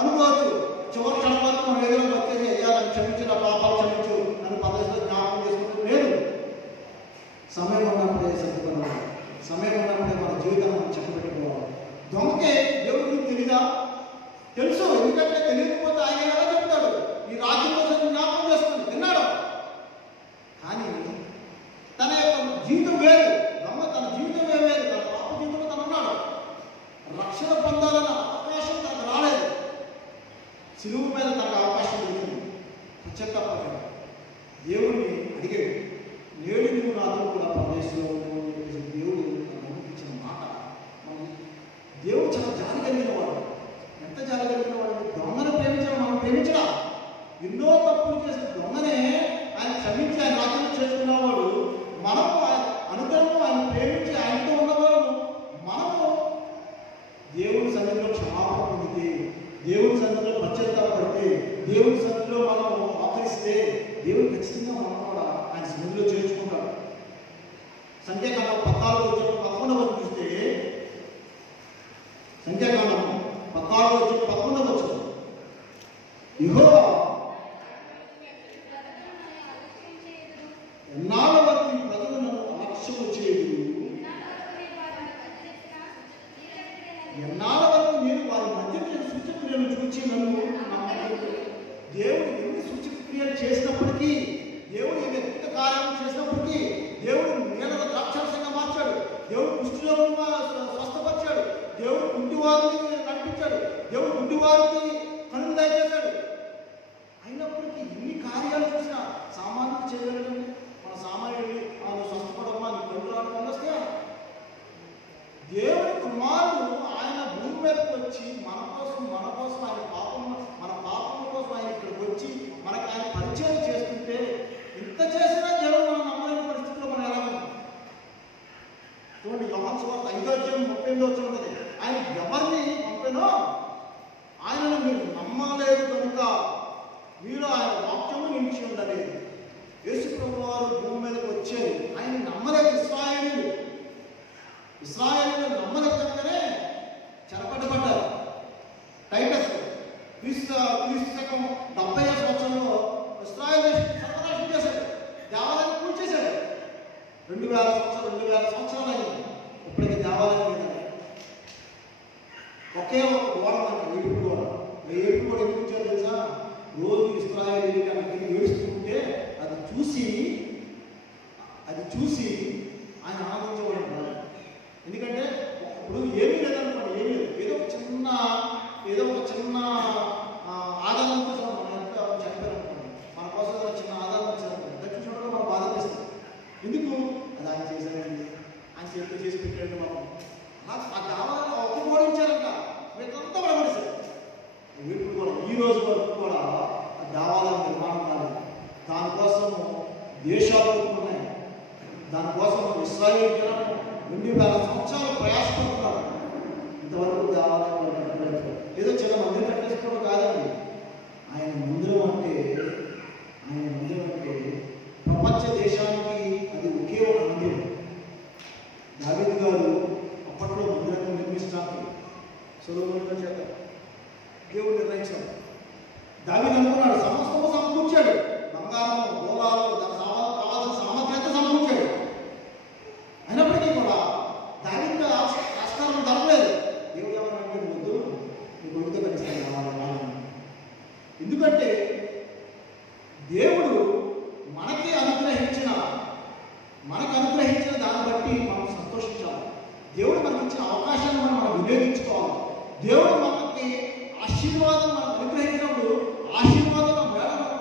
అనుకోవచ్చు. చివరి క్షణం వరకు మనం ఏదో వచ్చేసి అయ్యా నన్ను క్షమించు, నా పాపాలు క్షమించు, నన్ను పరదేశంలో జ్ఞాపకం చేసుకుంటూ లేదు. సమయం ఉన్నప్పుడే సర్దుకోవాలి, సమయం ఉన్నప్పుడే మన జీవితాన్ని చక్కబెట్టుకోవాలి. దొంగకే దేవుడికి తెలీదా? తెలుసు, ఎందుకంటే తెలియకపోతే ఆయన ఎలా చెప్తాడు, ఈ రాజ్యం కోసం జ్ఞాపకం చేసుకుని తిన్నాడు. కానీ తన యొక్క జీవితం వేరు, దొంగ తన జీవితం వేరు, తన పాప జీవితంలో తను ఉన్నాడు. రక్షణ పొందాలన్న అవకాశం తనకు రాలేదు. సిలువు మీద తనకు అవకాశం దొరికింది. పశ్చాత్తాపడ్డాడు, దేవుడిని అడిగాడు, నేడు నువ్వు నాతో కూడా పరదేశంలో చెప్పేసి దేవుడు ఇచ్చిన మాట. దేవుడు చాలా జాలి కలిగిన వాడు. ఎంత జాలి కలిగిన వాడు? దొంగను ప్రేమించడం మనం ప్రేమించడా? ఎన్నో తప్పులు చేసిన దొంగనే ఆయన క్షమించి ఆయన రాజ్యంలో చేసుకున్నవాడు. మనము అనుగ్రహము ఆయన ప్రేమించి ఆయనతో ఉన్నవాడు. మనము దేవుని సన్నిధిలో క్షమాపణ పొందితే, దేవుని సన్నిధిలో పశ్చాత్తాపడితే, దేవుని సన్నిధిలో మనం ఆకరిస్తే దేవుడు ఖచ్చితంగా మనం కూడా ఆయన సన్నిధిలో చేర్చుకుంటాడు. సంఖ్యాకాండం 14:11 చూస్తే, సంఖ్యాకాండం 14:11 యెహోవా ఎన్నాళ్ళ వరకు ఈ ప్రజలు నన్ను అలక్ష్యము చేయదు, ఎన్నాళ్ళ వరకు నేను వారి మధ్య సూచక్రియలు చూచి నన్ను నమ్మలేదు. దేవుడు ఎన్ని సూచక్రియలు చేసినప్పటికీ, దేవుడు ఎన్ని అద్భుత కార్యాలు చేసినప్పటికీ, దేవుడు నీళ్ళ ద్రాక్షరసంగా మార్చాడు, దేవుడు కుష్ఠరోగులను స్వస్థపరిచాడు, దేవుడు గుడ్డివారిని నడిపించాడు, దేవుడు గుడ్డివారికి కనులు దయచేశాడు. అయినప్పటికీ ఎన్ని కార్యాలు చూసినా సామాన్యుడు చేయగలడండి. మన సామాన్యుడు స్వస్థపడమ్మా నీ కళ్ళు రావడం వస్తే దేవుడి కుమారుడు ఆయన భూమి మీదకి వచ్చి మన కోసం ఆయన పాపం, మన పాపం కోసం ఆయన ఇక్కడికి వచ్చి మనకు ఆయన పరిచయం చేస్తుంటే, ఇంత చేసినా దేవుడు మనం నమ్మలేని పరిస్థితిలో మనం ఎలా ఉన్నాం చూడండి. యోహాను సువార్త 5:38 ఉంటుంది. ఆయన ఎవరిని పంపానో ఆయనను మీరు నమ్మలేదు కనుక మీరు ఆయన వాక్యము నిలిచి ఉండలేదు. యేసు ప్రభువు వారు భూమి మీదకి వచ్చారు, ఆయన నమ్మలేదు. ఇశ్రాయేలీయులు నమ్మలేదు కనుకనే చెరపట్టబడ్డారు. టైటస్ క్రీస్తు శకం 70వ సంవత్సరంలో ఇశ్రాయేలు సర్వనాశనం చేశాడు, దేవాలయాన్ని కూల్చేశాడు. 2000 సంవత్సరాలు అయింది, ఇప్పటికీ దేవాలయం మీద ఒకే ఒక గోడ, ఏడుపు గోడ. ఏడుపు గోడ ఎందుకు వచ్చారు తెలుసా? రోజు ఇశ్రాయేలీయులు అక్కడికి ఏడుస్తుంటే అది చూసి ఆయన ఆనందించబడ్డాడు. ఎందుకంటే ఇప్పుడు ఏమీ లేదనుకోండి, ఏమీ లేదు, ఏదో ఒక చిన్న ఆదాయం కోసం మనం ఎంత చనిపోయారనుకోండి, మన కోసం చిన్న ఆదాయం వచ్చారనుకోండి, దక్షిణ చూడడం మనం బాధ చేస్తాం. ఎందుకు? అది ఆయన చేశారండి, ఆయన చేతితో చేసి పెట్టాడు. మనం ఆ దేవాలయం ఒక ఓడించారంట, వీళ్ళంతా పడబడిస్తారు. వీళ్ళు కూడా ఈ రోజు వరకు కూడా ఆ దేవాలయం నిర్మాణం కాలేదు. దానికోసం దేశాలు ఉన్నాయి, దానికోసం ఇశ్రాయేలు జనం 2000 సంవత్సరాలు ప్రయాసపడుతున్నారు. ఇంతవరకు దేవాలయం ఏదో చిన్న మందిరం కట్టేసుకోవడం కాదండి. ఆయన మందిరం అంటే ప్రపంచ దేశానికి అది ఒకే ఒక మందిరం. దావీదు గారు అప్పట్లో మందిరాన్ని నిర్మించడానికి సొలొమోను చేత దేవుడు నిర్ణయించాడు. దావీదు అనుకున్నాడు, సమస్తము సమకూర్చాడు, బంగారం గోళాలు కావాల్సిన సామర్థ్యత సమకూర్చాడు. అయినప్పటికీ కూడా దావీదు ఆస్కారం దొరకలేదు. దేవుడు ఏమన్నా వద్దు, నీకు వద్దు కనిపిస్తాను కావాలి. ఎందుకంటే దేవుడు మనకు అనుగ్రహించిన దాన్ని బట్టి మనం సంతోషించాలి. దేవుడు మనకి ఇచ్చిన అవకాశాన్ని మనం వినియోగించుకోవాలి. దేవుడు మనకి ఆశీర్వాదం మనం అనుగ్రహించినప్పుడు ఆశీర్వాదం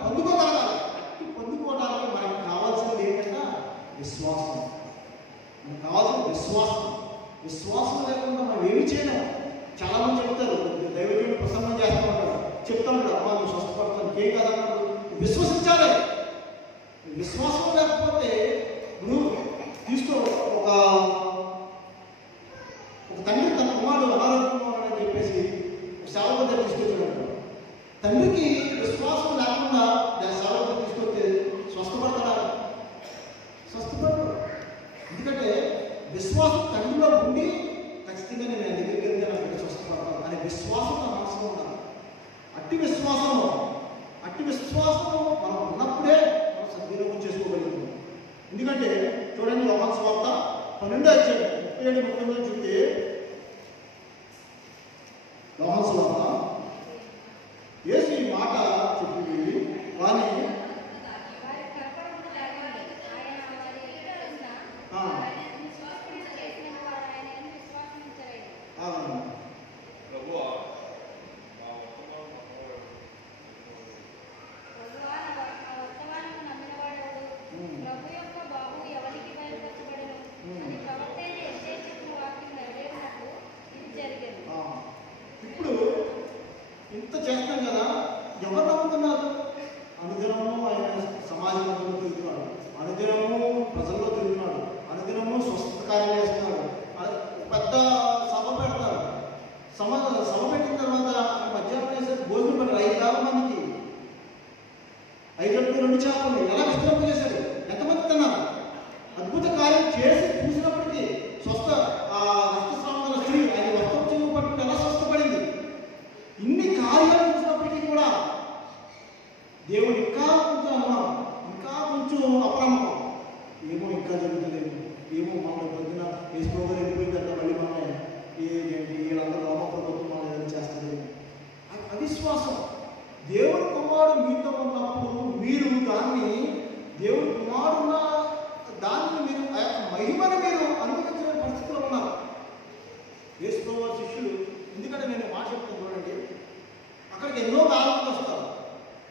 పొందుకోగలగాలి. అట్టి పొందుకోవడానికి మనకు కావాల్సింది ఏంటంటే విశ్వాసం. మనకు కావాల్సిన విశ్వాసం. విశ్వాసం లేకుండా మనం ఏమి చేయలేము. చాలామంది చెప్తారు, దైవజనుడు ప్రసన్నం చేస్తూ ఉంటాడు, చెప్తా ఉంటాడు, అమ్మా నువ్వు స్వస్థపడతాను ఏం కాదన్నాడు. విశ్వసించాలి. విశ్వాసం లేకపోతే నువ్వు తీసుకో. ఒక తండ్రి తన కుమారుడు అనారోగ్యంగా ఉన్నాడని చెప్పేసి సేవకు దగ్గర తీసుకొచ్చాడు. తండ్రికి విశ్వాసం లేకుండా సేవకు దగ్గర తీసుకొస్తే స్వస్థపడతాడా? స్వస్థపడతాడు. ఎందుకంటే విశ్వాసం తండ్రిలో ఉండి ఖచ్చితంగా నేను దగ్గరికి వెళ్తే నా బిడ్డ స్వస్థపడతాను అనే విశ్వాసం నా మనసులో ఉండాలి. అట్టి విశ్వాసము మనం ఉన్నప్పుడే మనం సద్వినియోగం చేసుకోగలుగుతాం. ఎందుకంటే చూడండి, యోహాను సువార్త 12:37-39 చూస్తే, యోహాను సువార్త యేసు ఈ మాట చెప్పి వారిని ఇప్పుడు ఇంత చేస్తాం కదా, ఎవరు నమ్ముతున్నారు? అనుదినము ఆయన సమాజంలో తిరుగుతున్నాడు, అనుదినము ప్రజల్లో తిరుగుతున్నాడు, అనుదినము స్వస్థత కార్యం చేస్తున్నాడు. పెద్ద సభ పెడతారు. సభ పెట్టిన తర్వాత మధ్యాహ్నం వేసరికి భోజనం పెట్టారు 5,000 మందికి. 5 రొట్టెలు 2 చేపలు ఎలా విస్తరింప చేశారు? ఎంతమంది తిన్నారు? అద్భుత కార్యం చేసి చూసినప్పటికీ రక్తస్రావం స్త్రీ ఆయన వస్త్రం చెంగు పట్టుకుని ఎలా స్వస్థపడింది? ఇన్ని కార్యాలు చూసినప్పటికీ కూడా దేవుడు ఇంకా కొంచెం అనుమానం, ఇంకా కొంచెం అప్రమత్తం. ఏమో ఇంకా జరుగుతుంది, ఏమో మన పొద్దున వేసుకోగా వెళ్ళిపోయిందంట, మళ్ళీ మన ఏంటి వీళ్ళందరూ లోప ప్రభుత్వం మనం ఏదైనా చేస్తుంది. అవిశ్వాసం. దేవుడి కుమారుడు మీతో ఉన్నప్పుడు మీరు దాన్ని, దేవుడి కుమారుడున్న దాన్ని మీరు ఆ యొక్క మహిమను మీరు అనుభవించిన పరిస్థితిలో ఉన్నారు. యేసుప్రభువు శిష్యులు, ఎందుకంటే నేను మాట చెప్తాను చూడండి, అక్కడికి ఎన్నో వేలకు వస్తారు.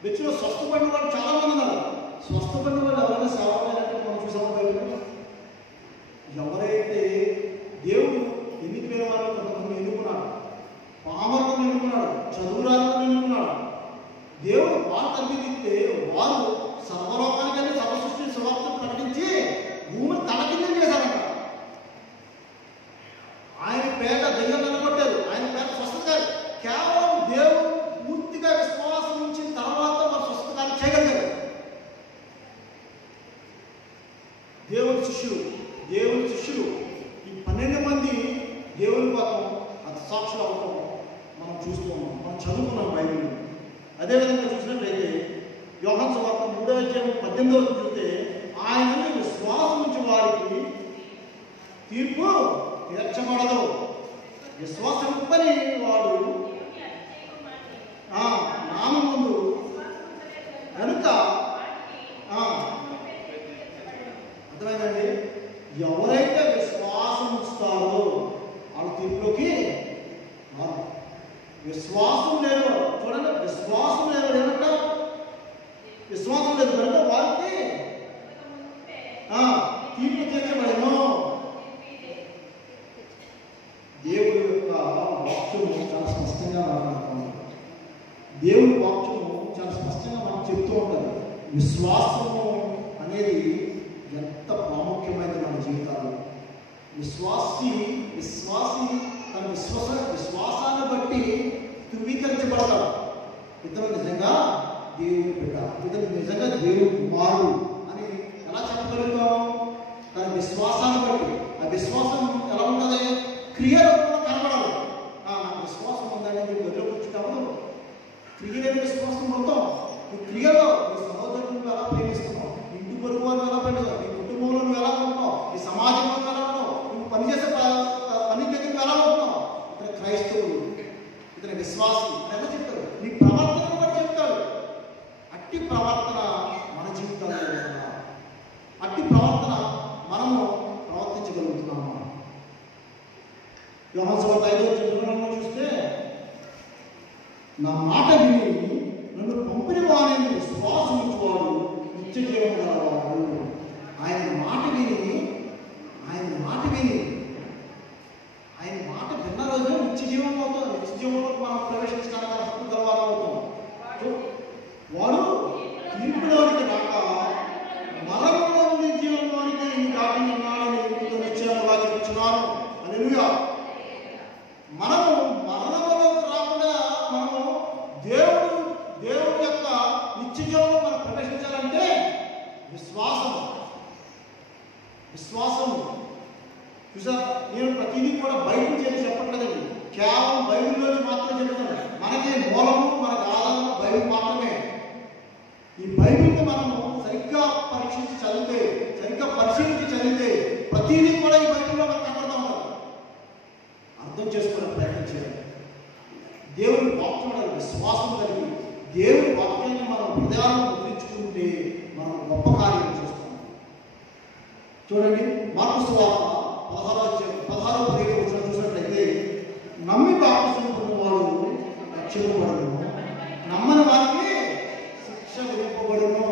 వెచ్చులో స్వస్థపడిన వాళ్ళు చాలా మంది ఉన్నారు. స్వస్థపడిన వాళ్ళు ఎవరైనా సేవకులైనట్టు మనం చూసాము బైబిల్లో. ఎవరైతే దేవుడు ఎన్నికైన వాళ్ళు కొంతమంది ఎన్నుకున్నాడు, పామరులను ఎన్నుకున్నాడు, చదువురాలను ఎన్నుకున్నాడు. దేవుడు వారు తగ్గితే వారు సర్వలోకానికైనా సర్వ సృష్టి సువార్తను ప్రకటించి భూమిని తలకిందం చేశారంట. ఆయన పేట దెయ్యం నిలబడ్డారు, ఆయన పేట స్వస్థత. కేవలం దేవుడు పూర్తిగా విశ్వాసం ఉంచిన తర్వాత వారు స్వస్థత చేయగలిగారు. దేవుని శిష్యులు ఈ 12 మంది దేవుని కోసం అది సాక్షులు అవడం మనం చూస్తూ ఉన్నాం, మనం చదువుకున్నాం బైబిల్. అదేవిధంగా చూసినట్లయితే యోహాను సువార్త 3:18 చూస్తే, ఆయన విశ్వాసం ఉంచి వారికి తీర్పు తీర్చబడదు. విశ్వాసం పని వాడు నామముందు కనుక అర్థమైందండి. ఎవరైతే విశ్వాసం ఉంచుతారో వాళ్ళ తీర్పులోకి రాదు. విశ్వాసం లేదు, చూడండి, విశ్వాసం లేదు కనుక, విశ్వాసం లేదు కనుక వారికి తీర్పు తీర్చబడను. దేవుడి యొక్క వాక్యము చాలా స్పష్టంగా మాట్లాడుతుంది. దేవుడి వాక్యము చాలా స్పష్టంగా మనకు చెప్తూ ఉంటుంది. విశ్వాసము అనేది ఎంత ప్రాముఖ్యమైనది మన జీవితాల్లో. విశ్వాసి తన విశ్వాసాన్ని బట్టి ధృవీకరించబడతాడు. ఇతను నిజంగా దేవుని బిడ్డ, ఇతను నిజంగా దేవుని కుమారుడు అని ఎలా చెప్పగలుగుతాం? తన విశ్వాసాన్ని బట్టి. ఆ విశ్వాసం ఎలా ఉంటుంది? క్రియలో కనబడాలి. నాకు విశ్వాసం ఉందని మీరు గదిలో కూర్చుంటాము, క్రియ లేని విశ్వాసం మొత్తం. ఈ క్రియలో నీ సహోదరులను ఎలా ప్రేమిస్తున్నావు, ఇంటి పొరుగు వారిని ఎలా ప్రేమిస్తావు, నీ కుటుంబంలో నువ్వు ఎలా ఉంటున్నావు, నీ సమాజంలో ఎలా ఉన్నావు, నువ్వు పనిచేసే పని దగ్గర ఎలా ఉంటున్నావు. ఇతను క్రైస్తవుడు, ఇతని విశ్వాసి అని ఎలా చెప్తాడు? నీ ప్రవర్తనను బట్టి చెప్తాడు. అట్టి ప్రవర్తన మన జీవితాల్లో ఉంటుందా? అట్టి ప్రవర్తన మనము ప్రవర్తించగలుగుతున్నాము. యోహాను సువార్త 5:20 చూస్తే, నా మాట విని నన్ను పంపిన వారిని విశ్వాసం ఉంచువాడు నిత్య జీవం గలవాడు. ఆయన మాట విని రోజు నిత్య జీవం అవుతాం. నిత్య జీవంలో మనం ప్రవేశించడానికి హక్కు గలవారం అవుతాం. వాడు తీర్పులోనికి రాక మరణంలో ఉండే జీవంలోనికి దాటి ఉన్నాడని నిశ్చయముగా చెప్తున్నాను. హల్లెలూయా. మనము మరణంలోకి రాకుండా మనము దేవుడి యొక్క నిత్య జీవంలో మనం ప్రవేశించాలంటే విశ్వాసం చూసా. నేను ప్రతిదీ కూడా బైబిల్ చేసి చెప్పట్లేదండి, కేవలం బైబిల్లోంచి మాత్రమే చెప్తాను. మనకి మూలము మనకు ఆధారం బైబిల్ మాత్రమే. ఈ బైబిల్ని మనము సరిగ్గా పరీక్షించి చదివితే, సరిగ్గా పరిశీలించి చదివితే ప్రతిదీ కూడా ఈ బైబిల్లో మనకు కనపడతా ఉంటారు. అర్థం చేసుకునే ప్రయత్నం చేయాలి. దేవుని వాక్యం విశ్వాసం కలిగి దేవుని వాక్యాన్ని మనం హృదయాలను ముద్రించుకుంటే మనం గొప్ప కార్యం చేస్తాం. చూడండి, మార్కు సువార్త 16:15 చూసినట్లయితే, నమ్మి బాప్తిసం పొందినవాడు రక్షింపబడును, నమ్మని వారికి శిక్ష విధింపబడును.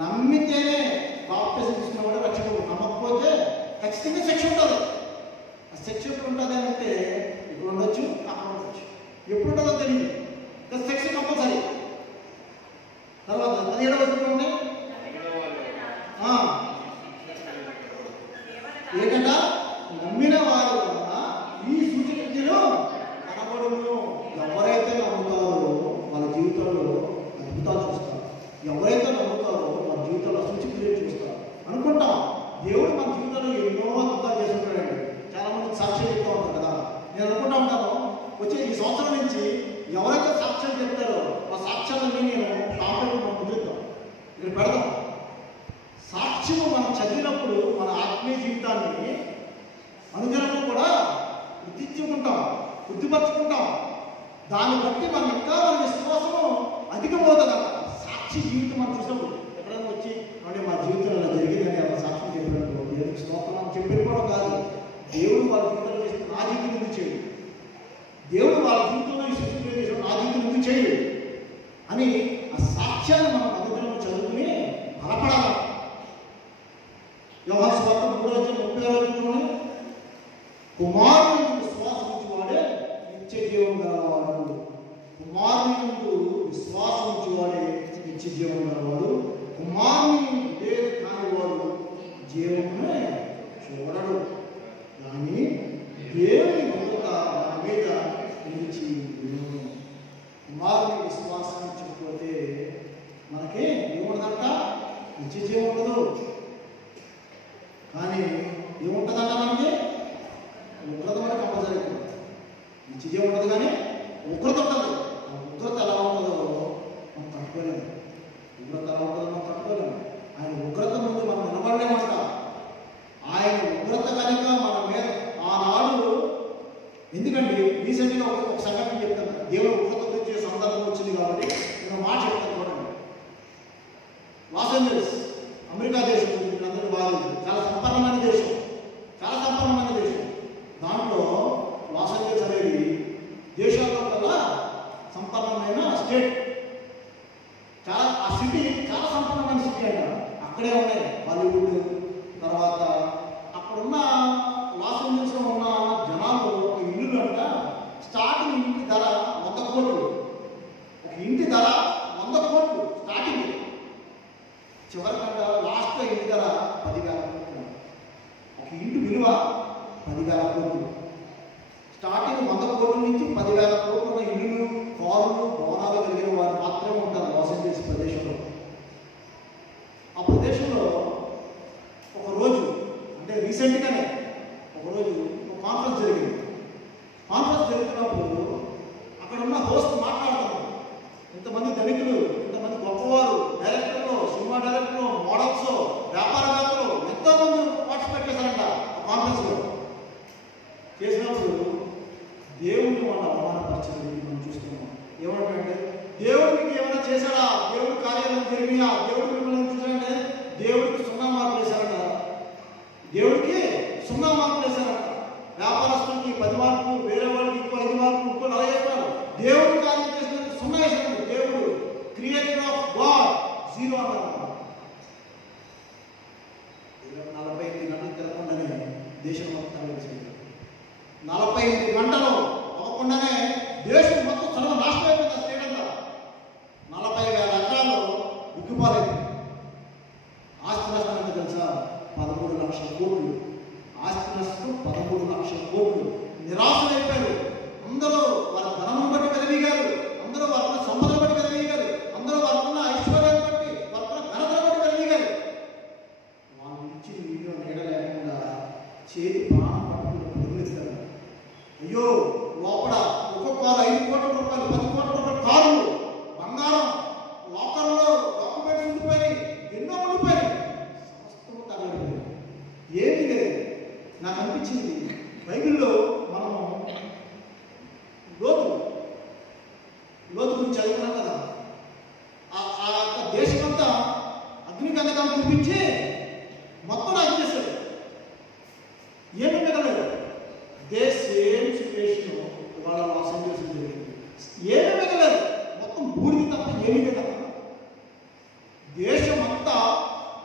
నమ్మితేనే బాప్తిసం తీసుకున్నవాడు రక్షింపబడు, నమ్మకపోతే ఖచ్చితంగా శిక్ష ఉంటుంది. ఆ శిక్ష ఎప్పుడు ఉంటుంది అని అంటే ఇక్కడ ఉండొచ్చు, అక్కడ ఉండొచ్చు, ఎప్పుడు ఉంటుందో తెలియదు. శిక్ష కంపల్సరీ. తర్వాత 17వ వచనంలో ఏంటంట, నమ్మిన వారి వలన ఈ సూచనలు కనబడును. ఎవరైతే నమ్ముతారో వాళ్ళ జీవితంలో అద్భుతాలు చూస్తారు. ఎవరైతే నమ్ముతారో వాళ్ళ జీవితంలో సూచనలు చూస్తారు. అనుకుంటాం దేవుడు మన జీవితంలో ఎన్నో అద్భుతాలు చేస్తుంటాడండి. చాలా మంది సాక్ష్యం చెప్తూ ఉంటారు కదా. నేను అనుకుంటా ఉంటాను, వచ్చే ఈ సంవత్సరం నుంచి ఎవరైతే సాక్ష్యాలు చెప్తారో ఆ సాక్ష్యాలన్నీ నేను కాంపెట్ మనం కుదురుతాం, ఇక్కడ పెడదాం. సాక్ష్యము మనం చదివినప్పుడు మన ఆత్మీయ జీవితాన్ని అనుదినము కూడా గుర్తించుకుంటాం, బుద్ధిపరచుకుంటాం. దాన్ని బట్టి మనం ఇంకా మన విశ్వాసము అధికమవుతుంది. సాక్షి జీవితం మనం చూసినప్పుడు ఎక్కడైనా వచ్చి అంటే మా జీవితంలో ఇలా జరిగిందని అలా సాక్ష్యం చెప్పినప్పుడు దేవుడికి స్తోత్రం చెప్పిపోవడం కాదు. దేవుడు వాళ్ళ జీవితంలో చేసిన నా జీవితం ఎందుకు చేయడు, దేవుడు వాళ్ళ జీవితంలో ఈ సృష్టి చేసిన నా జీవితం ఎందుకు చేయడు అని ఆ సాక్ష్యాన్ని మనం అనుదినము చదువుకుని బలపడాలి. యోహాను సువార్త 3:36 కుమారుని విశ్వాసించువాడే నిత్య జీవం గలవాడు. కుమారుని విశ్వాసించువాడే నిత్య జీవం గలవాడు. కుమారుని కానివాడు జీవమే చూడడు, కానీ దేవుని కృప మన మీద నిలిచి ఉండును. కుమారుని విశ్వాసించకపోతే మనకి ఏముండదంట, నిత్య జీవం ఉండదు. కానీ ఏముంటుందంట, మనకి ఉగ్రత కూడా కంపల్సరీ ఉంటుంది. నిత్య జీవం ఉండదు కానీ ఉగ్రత ఉంటుంది. ఆ ఉగ్రత ఎలా ఉంటుందో మనం తట్టుకోలేము. ఉగ్రత ఎలా ఉంటుందో మనం తట్టుకోలేము. ఆయన ఉగ్రత ముందు మనం నిలబడలేమంట. ఆయన ఉగ్రత కనుక మన మీద ఆనాడు, ఎందుకంటే రీసెంట్గా ఒక సంఘటన చెప్తాను. దేవుడు ఉగ్రత గురించి సందర్భం వచ్చింది కాబట్టి నేను మాట చెప్తాను. చూడండి, లాస్ ఏంజల్స్ అమెరికా దేశం గురించి అందరూ బాగా చాలా సంపన్నమైన దేశం, చాలా సంపన్నమైన దేశం. దాంట్లో లాస్ ఏంజల్స్ అనేది దేశాల్లో కల్లా సంపన్నమైన స్టేట్. చాలా ఆ సిటీ చాలా సంపన్నమైన సిటీ అంట. అక్కడే ఉన్నాయి బాలీవుడ్. తర్వాత అక్కడున్న లాస్ ఏంజల్స్లో ఉన్న జనాలు ఒక ఇల్లు అంట, స్టార్టింగ్ ఇంటి ధర 100 కోట్లు. ఒక ఇంటి ధర 100 కోట్లు స్టార్టింగ్. చివరికంట లాస్ట్ ఇంటి ధర 10,000 కోట్లు. ఒక ఇంటి విలువ 10,000 కోట్లు. స్టార్టింగ్ 100 కోట్ల నుంచి 10,000 కోట్లు ఉన్న ఇల్లులు, కారులు, భవనాలు కలిగిన వారు మాత్రమే ఉంటారు లాస్ ఏంజల్స్ ప్రదేశంలో. ఆ ప్రదేశంలో ఒకరోజు, అంటే రీసెంట్గానే ఒకరోజు ఒక కాన్ఫరెన్స్ జరిగింది. కాన్ఫరెన్స్ జరుగుతున్నప్పుడు అక్కడ ఉన్న హోస్ట్ మాట్లాడుతున్నారు. ఇంతమంది ధనికులు, ఇంతమంది గొప్పవారు, డైరెక్టర్లు, సినిమా డైరెక్టర్లు, మోడల్స్, వ్యాపారవేత్తలు ఎంతోమంది పార్టిసిపేట్ చేశారంట కాన్ఫరెన్స్లో. చేసినప్పుడు దేవుడిని వాళ్ళు అవమానపరచడం మనం చూస్తున్నాం. ఏమంటారంటే, దేవుడికి ఏమైనా చేశాడా, దేవుడి కార్యాలను జరిగినా, దేవుడు మిమ్మల్ని చూసాడంటే దేవుడికి 0 మార్కులు వేశారంట. దేవుడికి 0 మార్కులు వేశారంట. వ్యాపారస్తులకి 10 మార్కులు, వేరే వాళ్ళకి ఇంకో 5 మార్కులు, ఇంకో 4 వేస్తారు. దేవుడి కార్యం చేసినందుకు 0 వేశాడు. దేవుడు క్రియేటర్ ఆఫ్ గాడ్ 0 అన్నారు. 48 గంటలు తిరగకుండానే దేశం మొత్తం 48 గంటలు అవ్వకుండానే దేశం మొత్తం సర్వనాశనం అయిపోయింది. స్టేట్ అంతా 40,000 ఎకరాలు ఉగ్గిపాలైంది. ఆస్తి నష్టం ఎంత తెలుసా? 13 లక్షల కోట్లు. ఆస్తి నష్టం 13 లక్షల కోట్లు. నిరాశలైపోయారు అందరూ. వారి ధనం బట్టి వెదవీగారు, అందరూ వారికున్న సంపదను బట్టి వెదవీగారు, అందరూ వారికున్న ఐశ్వర్యాన్ని బట్టి, వారికున్న ఘనతను బట్టి వెదవీగారు. వాళ్ళ నుంచి వీడియో నీడ లేకుండా చేతి ప్రాణం పట్టుకుని పొందిస్తారు. అయ్యో లోపల ఒక్కొక్క కారు 5 కోట్ల రూపాయలు, 10 కోట్ల రూపాయల కారు, బంగారం, లోకల్లో డాక్యుమెంట్స్ ఉండిపోయి, ఎన్నో ఉండిపోయి, సమస్తం తగలడిపోయి ఏమీ లేదు. నాకు అనిపించింది బైబిల్లో మనము లోతు గురించి చదువుకున్నాం కదా. ఆ యొక్క దేశమంతా అగ్నిగంధకాలు చూపించి మొత్తం నాకు చేశాడు. ఏమి మిగలేదు. దే సేమ్ సిచ్యువేషన్ వాళ్ళ లాస్ ఏంజల్స్ జరిగింది. ఏమీ మిగలేదు. మొత్తం బూడిది తప్ప ఏమీ లేదు. దేశమంతా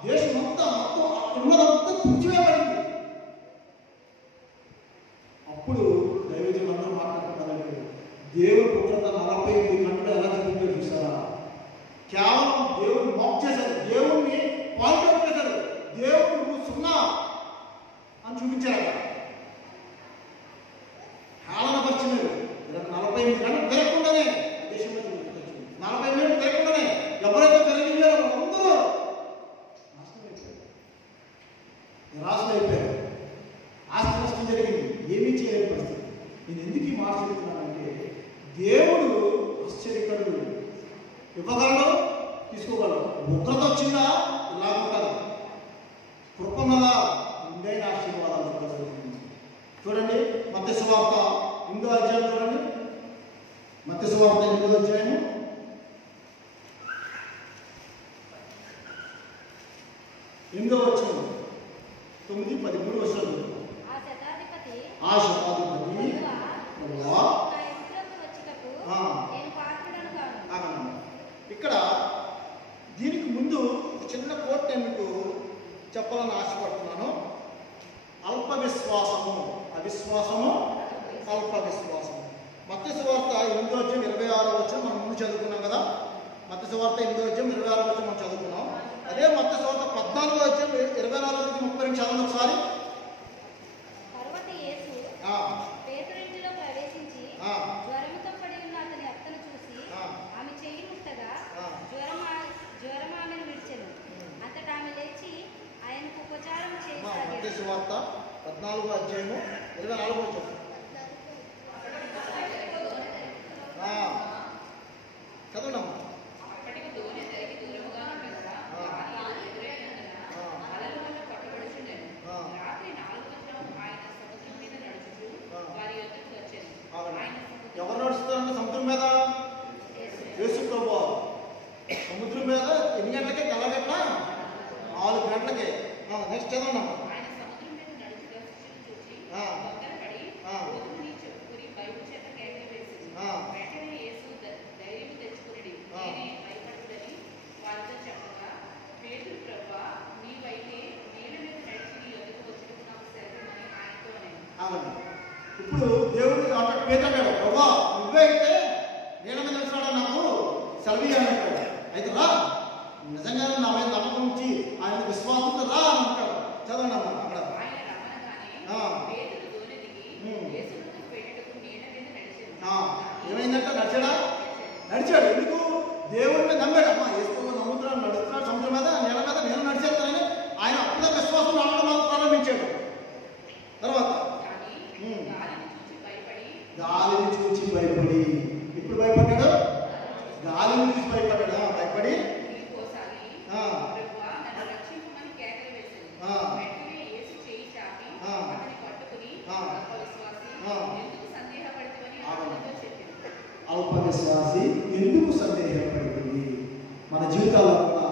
మొత్తం ఉన్నదంతా తుడిచివేయబడింది. అప్పుడు దైవజనులందరూ మాట్లాడుతున్నారు, దేవుడు పుత్రత 48 గంటలు ఎలా చదివిందో చూసారా? కేవలం దేవుడిని మాక్ చేశారు, దేవుణ్ణి పాయింట్ అవుట్ చేశారు. దేవుడు నువ్వు సున్నా అని చూపించారు. హేళనపరిచినారు. 48 గంటలు తిరగకుండానే దేశంలో చూపించారు. 40 మినిట్లు తిరగకుండానే ఎవరైతే తిరగించారో అందరూ నాశనం అయిపోయారు. ఆస్తి నష్టం జరిగింది. ఏమీ చేయలేని పరిస్థితి. నేను ఎందుకు ఈ మాట చెప్తున్నానంటే, దేవుడు ఆశ్చర్యకరుడు. ఇవ్వగలడు, తీసుకోగలడు. ఉగ్రత వచ్చిందా ఇలా ఉంటుంది. కృపన్నదా ఉండైన ఆశీర్వాదాలు జరుగుతుంది. చూడండి మత్తయి సువార్త 8వ అధ్యాయం చూడండి. మత్తయి సువార్త 8వ అధ్యాయం 8వ వచనం 9, 13 వచనాలు. ఆ శతాధిపతి ఇక్కడ దీనికి ముందు చిన్న కోట్ నేను మీకు చెప్పాలని ఆశపడుతున్నాను. అల్ప విశ్వాసము, అవిశ్వాసము, అల్ప విశ్వాసము. మత్తయి సువార్త 8వ అధ్యాయం 26వ వచనం మనం ముందు చదువుకున్నాం కదా. మత్తయి సువార్త 8వ అధ్యాయం 26వ వచనం మనం చదువుకున్నాం. అదే మత్తయి సువార్త 14వ అధ్యాయం 24-30 చదవండి ఒకసారి. మత్తయి సువార్త 14వ అధ్యాయము 24వ వచనం చదవండి. ఎవరు నడుస్తారంటే సముద్రం మీద? యేసు ప్రభువు. సముద్రం మీద ఎన్ని గంటలకే? తెల్లగట్ల 4 గంటలకే. నెక్స్ట్ చదవండి. ఇప్పుడు దేవుడు అంటాడు, పేదగాడు, ప్రభా నువ్వే అయితే నీళ్ళ మీద నడుస్తాడా, నాకు సెలవు అంటాడు. అయితే రా, నిజంగా నా మీద నమ్మకం ఉంచి ఆయన విశ్వాసంతో రా అని అంటాడు. చదవండి అమ్మ అక్కడ. ఏమైందంటే నడిచాడు. ఎందుకు? దేవుడి మీద నమ్మాడు. అమ్మా వేసుకున్న నమ్ముతున్నాడు, నడుస్తున్నాడు సముద్రం మీద, నీళ్ళ మీద, నేను నడిచేస్తానని ఆయన అప్పుడే విశ్వాసం నడవడం ప్రారంభించాడు. తర్వాత గాలిని చూచి భయపడి, ఇప్పుడు భయపడ్డాడు. గాలిని చూసి భయపడ్డాడు. భయపడి అల్ప విశ్వాసి ఎందుకు సందేహపడుతుంది? మన జీవితాల్లో కూడా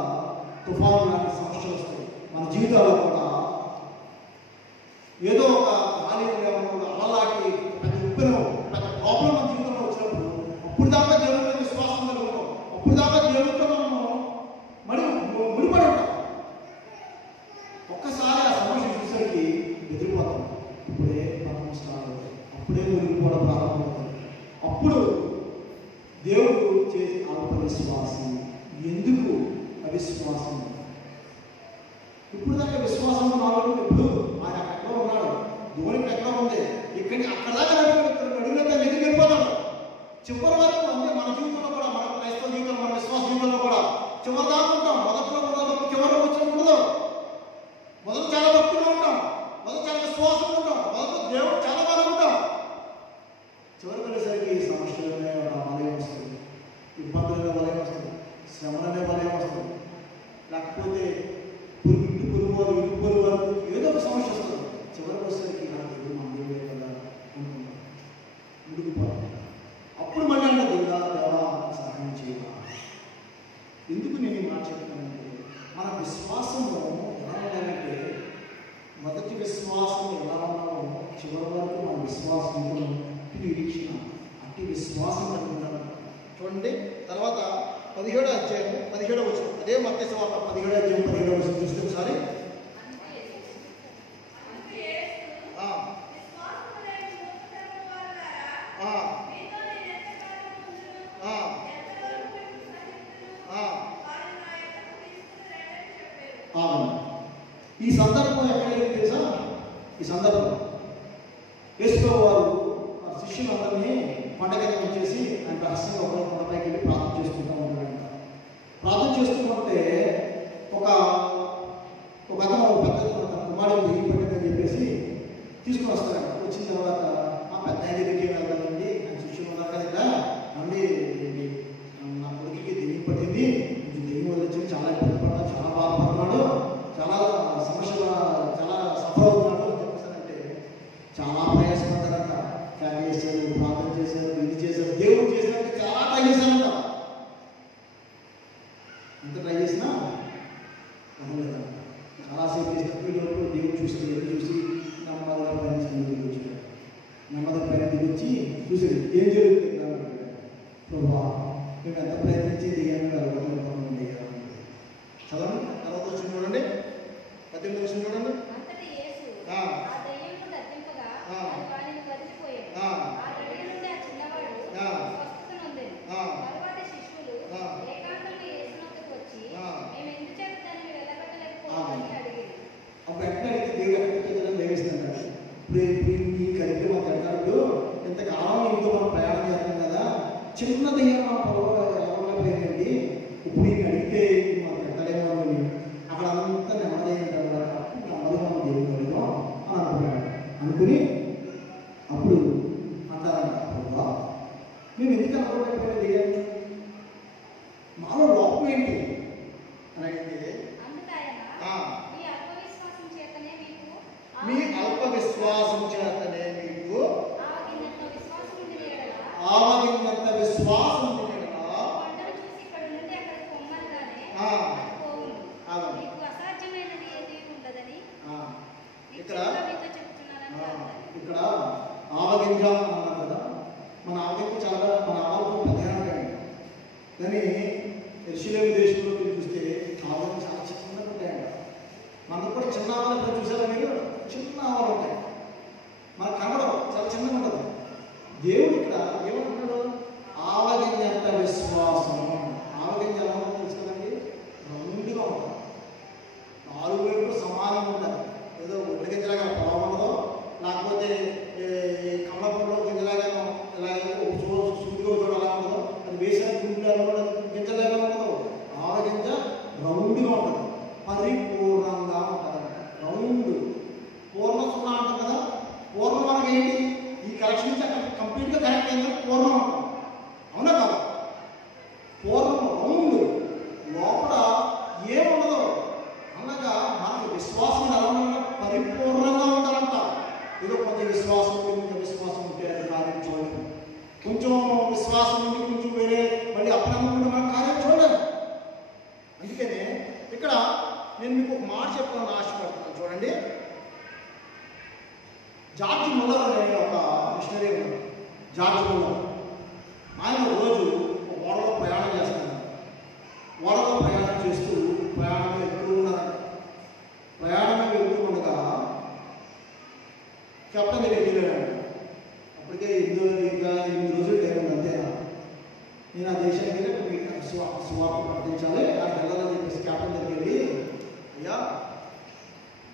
తుఫాను లాంటి సమస్యలు వస్తాయి. మన జీవితాల్లో కూడా ఏదో ఒక గాలి అలలాంటి పెద్ద ఉప్పెన, పెద్ద ప్రాబ్లం మన జీవితంలో వచ్చినప్పుడు అప్పుడు దాకా దేవుడితో విశ్వాసం కలుగుతాం. అప్పుడు దాకా దేవుడితో మనము ముడిపడి ఉంటాం. ఒక్కసారి ఆ సమస్య చూసరికి బెదిరిపోతాం. అప్పుడే పక్కన స్టార్ట్ అవుతాయి. అప్పుడే మునిగిపోవడం కూడా ప్రారంభమవుతుంది. అప్పుడు దేవుడు చేసి అల్ప విశ్వాసం. ఎందుకు అవిశ్వాసం? ఇప్పుడు దాకా విశ్వాసం నాలుగు, ఇప్పుడు ఆయన ఎక్కడ ఉన్నాడు, ధోనికి ఎక్కడ ఉంది, ఇక్కడి అక్కడ దాకా అడుగులతో ఎందుకు వెళ్ళిపోతాడు చివరి వరకు. అంటే మన జీవితంలో కూడా, మన క్రైస్తవ జీవితంలో, మన విశ్వాస జీవితంలో కూడా చివరి దాకా ఉంటాం. మొదట్లో ఉండదు, చివరిలో వచ్చిన ఉండదు. మొదట చాలా భక్తిగా ఉంటాం, మొదట చాలా విశ్వాసం ఉంటాం, మొదట దేవుడు చాలా బాగా ఉంటాం. చివరికి వెళ్ళేసరికి సమస్యలనే వలయం వస్తుంది, ఇబ్బందులనే వలయం వస్తుంది, శ్రమలనే వలయం వస్తుంది, లేకపోతే పురుగు వరకు ఏదో ఒక సమస్య వస్తుంది. చివరికి వచ్చేసరికి నాకు దేవుడు మన దేవుడే కదా అనుకుంటాం, ముడిగిపోతాం. అప్పుడు మళ్ళీ అంటే దేవుడా దేవా సహాయం చేయాలి. ఎందుకు నేను ఈ మాట చెప్తానంటే, మన విశ్వాసము ఎలా ఉండాలంటే, మొదటి విశ్వాసం ఎలా ఉన్నామో చివరి వరకు మన విశ్వాసం నిరీక్షణ అట్టి విశ్వాసం కలిగి ఉండాలి. చూడండి తర్వాత 17వ అధ్యాయం 17వ వచనం, అదే మత్తయి సువార్త 17వ అధ్యాయం 17వ వచనం చూస్తే ఒకసారి. ఈ సందర్భం ఎక్కడైతే తెలుసా? ఈ సందర్భం యేసుప్రభువు వారు శిష్యులందరినీ పండగ వచ్చేసి ఆయన రహస్యంగా ఒక కొండపైకి వెళ్ళి ప్రార్థన చేసుకుంటూ ఉంటాడంట. ప్రార్థన చేస్తుంటే ఒక అతను పెద్ద కుమారుడు దిగిపడిందని చెప్పేసి తీసుకుని వస్తారంట. వచ్చిన తర్వాత ఆ పెద్ద ఆయన దగ్గరికి వెళ్తానండి, ఆయన శిష్యులు ఉన్నారు కదా ఇక్కడ, అండి నా కొడుకుకి దెయ్యం పట్టింది, కొంచెం దెయ్యం వదిలించి చాలా ఇబ్బంది పడ్డాడు, చాలా బాధపడుతున్నాడు, చాలా సమస్యలు, చాలా సఫర్ అవుతున్నాడు అని చెప్పేసానంటే చాలా ప్రయాసపడ్డారంట. క్యాన్ చేశారు, ప్రార్థన చేశారు, ఇది చేశారు, దేవుడు చేసినట్టు చాలా ట్రై చేశారంట. ఎంత ట్రై చేసినా లేదంట. చాలాసేపు చేసినప్పుడు దేవుడు చూసి నెమ్మదిగా పైన దిగి వచ్చాడు. నెమ్మదిగా పైన దిగి వచ్చి చూసాడు ఏం జరుగుతుంది. ప్రభా మేము ఎంత ప్రయత్నించి దిగాను వెళ్ళగలుగుతామండి. చదవండి తర్వాత వచ్చింది చూడండి, 18వ వచ్చింది చూడండి. అప్పుడు ఎక్కడ అడిగితే దేవుడు ఎక్కడ లేవేస్తున్నాడు. ఇప్పుడు ఈ కార్యక్రమం అంటాడు, ఇంతకాలం ఇంట్లో మనం ప్రయాణం చేస్తాం కదా, చిన్న దయ్యం మా పొలవైపోయిందండి, ఇప్పుడు ఈయన అడిగితే మాకు ఎక్కడేమో అని అక్కడ అంతా నెమ్మది అంటారు కదా, అప్పుడు నెమ్మదిగా మనం దేవుడు అడుగుతాం అని అనుకున్నాడు. అనుకుని అప్పుడు అంటారంట, ప్రభా మేము ఎందుకు అనుకోలేకపోయినా దెయ్యాన్ని, మాలో లోపం ఏంటి అని అడిగితే, మీ అల్ప విశ్వాసం చేతనే మీకు ఆవగినంత విశ్వాసం ఇక్కడ ఆవగింజ అన్నారు కదా. మన ఆవగింజ చాలా, మన ఆవకు పెద్దగా కానీ యెరూషలేము దేశంలో చూస్తే ఆవలు చాలా చిన్నగా ఉంటాయంట. మనకు కూడా చిన్న ఆవలు చూసారా మీరు? చిన్న ఆవలు ఉంటాయి, మనకు కనబడవు, చాలా చిన్నగా ఉంటుంది. దేవుడు ఇక్కడ ఏమంటున్నాడు? ఆవగింజంత విశ్వాసం. ఆవగింజ ఎలా ఉంటుందో తెలుసు కదండి, రౌండ్గా ఉంటుంది, 4 వైపులు సమానంగా ఉంటుంది. ఏదో ఒడ్ల గింజలాగా పొలం ఉండదో, లేకపోతే కమలపంలో గింజలాగానో ఇలాగే సూదిగా చూడ అలా ఉండదో, అది వేసిన గింజలాగా ఉండదు. ఆవగింజ రౌండ్గా ఉంటుంది, పరిపూర్ణంగా ఉంటుంది. రౌండ్ పూర్ణ సున్నా అంటాం కదా, పూర్ణం మనకి ఏంటి? ఈ కరెక్షన్ నుంచి అక్కడ కంప్లీట్గా కరెక్ట్ అయింది పూర్ణం అంటాం, అవునా కాదు? పూర్ణం రౌండ్, లోపల ఏముండదు. అనగా మనకి విశ్వాసం ఎలా ఉండాలంటే పరిపూర్ణంగా ఉండాలంట. ఏదో కొంచెం విశ్వాసం కొంచెం విశ్వాసం ఉంటే అది కార్యం చూడలేదు, కొంచెం విశ్వాసం ఉంటే కొంచెం వేరే మళ్ళీ అప్రమత్తంగా మనం కార్యం చూడలేదు. అందుకనే ఇక్కడ నేను మీకు ఒక మాట చెప్పాలని ఆశపడుతున్నాను. చూడండి, జార్జ్ ముల్లర్ అనే ఒక మిషనరీ ఉన్నాడు. జార్జ్ ముల్లర్ ఆయన రోజు ఓడలో ప్రయాణం చేస్తున్నారు. ఓడలో ప్రయాణం చేస్తూ ప్రయాణం వెళ్తూ ఉన్నారు. ప్రయాణం వెళ్తూ ఉండగా కెప్టెన్ దగ్గరికి వెళ్ళాడు. అప్పటికే 8 నేను ఆ దేశానికి వెళ్ళి సువార్త ప్రకటించాలి, ఆ వెళ్ళాలని చెప్పేసి క్యాప్టెన్ దగ్గరికి వెళ్ళి, అయ్యా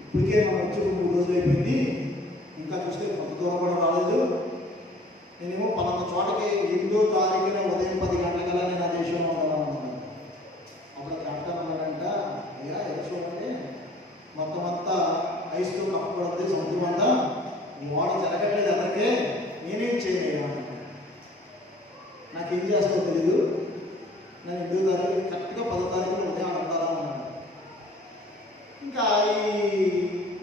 ఇప్పటికే మనం వచ్చి 3 రోజులు అయిపోయింది, ఇంకా చూస్తే కొంత దూరం కూడా రాలేదు, నేనేమో పలానా చోటకి 8వ తారీఖున ఉదయం 10 గంటలకల్లా నేను ఆ దేశంలో ఉండాలనుకున్నాను. అప్పుడు క్యాప్టెన్ అన్నాడంట, అయ్యా ఎలా చూడండి మొత్తం అంతా ఐస్తో కప్పబడుతుంది సముద్రం అంతా, ఈ ఓడ జరగట్లేదు అందరికీ, నేనేం చేయలేను. నాకేం చేస్తావో తెలీదు, నేను 8వ తారీఖు కరెక్ట్గా 10వ తారీఖున ఉదయం ఉండాలన్నాను. ఇంకా ఈ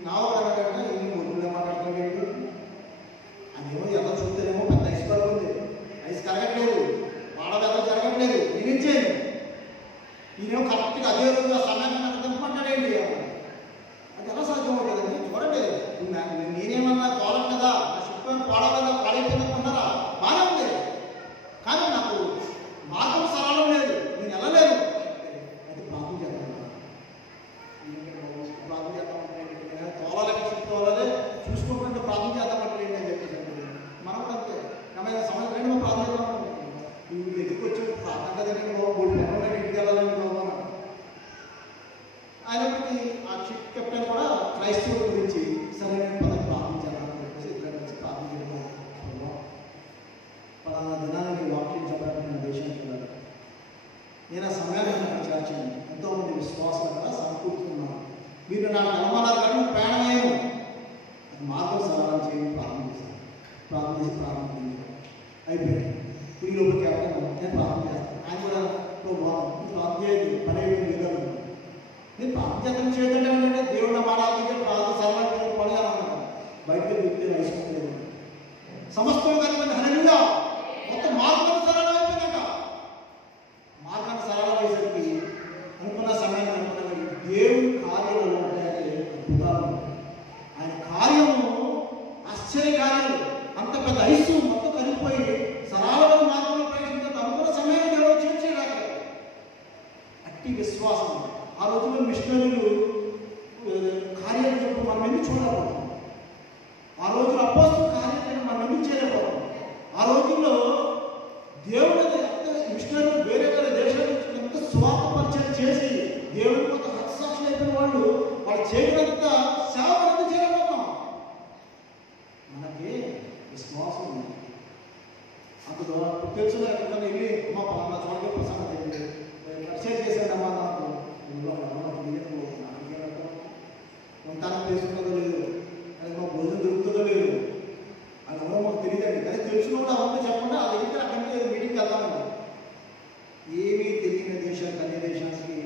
నావకంటే ఇన్ని ముగ్గులు మాట్లాడుతున్నాడు, అదేమో ఎంత చూస్తేనేమో పెద్ద ఐస్ బర్గ్ ఉంది, ఐస్ కరగట్లేదు, వాడ పెద్ద జరగట్లేదు, నేనేం చేయను. ఈయనేమో కరెక్ట్గా అదే రోజు ఆ సమయాన్ని నాకు తెంపమంటాడేంటి, అది ఎలా సాధ్యం అవుతుందండి? చూడండి, నేనేమన్నా పోలం కదా, నా షిప్ పోవడం పాడైపోయిందనుకుంటారా, బాగానే ఉంది, కానీ నాకు మార్గం సరళం లేదు, నేను వెళ్ళలేను. అయితే ప్రార్థన చేద్దాం, ప్రార్థన చేద్దామంటే తోలాలి షిప్ తోలాలి చూసుకుంటుంటే ప్రార్థన చేద్దామంటే ఏంటి అని చెప్పేసి మనం కూడా అంతే, ఏమైనా సమయం రండి మనం ప్రార్థన చేద్దాం, ఈ దగ్గరికి వచ్చి ప్రార్థన కదండి ఇంటికి వెళ్ళాలని బాగున్నాను. అయినప్పటికీ ఆ షిప్ కెప్టెన్ కూడా క్రైస్తవుల గురించి సరైన పదవి ప్రార్థించాలని చెప్పేసి ఇద్దరు కలిసి ప్రార్థన చేయడం, పలానా దినాన్ని వాక్యం చెప్పడానికి నా దేశానికి వెళ్ళాలి. నేను ఆ సమయాన్ని నాకు చేర్చాను, ఎంతోమంది విశ్వాసాలు కూడా సమకూర్చుకున్నాను. మీరు నాకు అనుమానాలు కానీ ప్రయాణమేమో అది మార్గం సరళం చేయడం ప్రార్థన చేశాను. ప్రార్థన చేసి ప్రారంభం అయిపోయింది. ఈ లోపల క్యాప్టెన్ నేను ప్రార్థన చేస్తాను, ఆయన కూడా ప్రార్థన చేయదు పని అయిపోయింది లేదా, నేను ప్రార్థన చేయదంటే దేవుడు మాడాలంటే ప్రార్థన సరళం పడగలన్నాను. బయటకు వ్యక్తి వేసుకుంటలేదు, సమస్తం కలిపి హల్లెలూయా, మొత్తం మార్గం సరళం అయిపోయిందంట. మార్గం సరళం అయ్యేసరికి అనుకున్న సమయాన్ని అనుకున్న దేవుడి కార్యాలు ఉంటాయంటే అద్భుతాలు, ఆయన కార్యము ఆశ్చర్య కార్యాలు, అంత పెద్ద ఐసు మొత్తం కలిగిపోయి సరళమైన మార్గంలో ప్రవేశించారు. అనుకున్న సమయాన్ని దేవుడు చేర్చేయగలరు. అట్టి విశ్వాసం ఆ రోజుల్లో మిషనరీలు కార్యాలు చెప్పి మనం ఎందుకు చూడలేకపోతాం, ఆ రోజుల్లో అపోస్తలుల కార్యాలను మనం ఎందుకు చేయలేకపోతాం. ఆ రోజుల్లో దేవుడు మిషనరీలు వేరే వేరే దేశాల నుంచి ఎంత స్వార్థ పరిచయం చేసి దేవుడి కొంత హస్తసాక్షులు అయిపోయిన వాళ్ళు చేయడంత సేవ ఎందుకు చేయలేకపోతాం. మనకి విశ్వాసం ఉంది. అంత దూరం తెలుసు ఎక్కడికన్నా వెళ్ళి అమ్మ పలానా చోటకి ప్రసంగం తెలియదు పరిచయం చేశాడమ్మా, నాకు ఉంటానికి తెలుసుకుంటుందో లేదు, అది మాకు భోజనం దొరుకుతుందో లేదు, అది ఎవరో మాకు తెలియదండి, కానీ తెలుసుకుని కూడా అవంతా చెప్పండి ఆ దగ్గర అక్కడికి మీటింగ్కి వెళ్దామండి. ఏమీ తెలియని దేశానికి అన్ని దేశానికి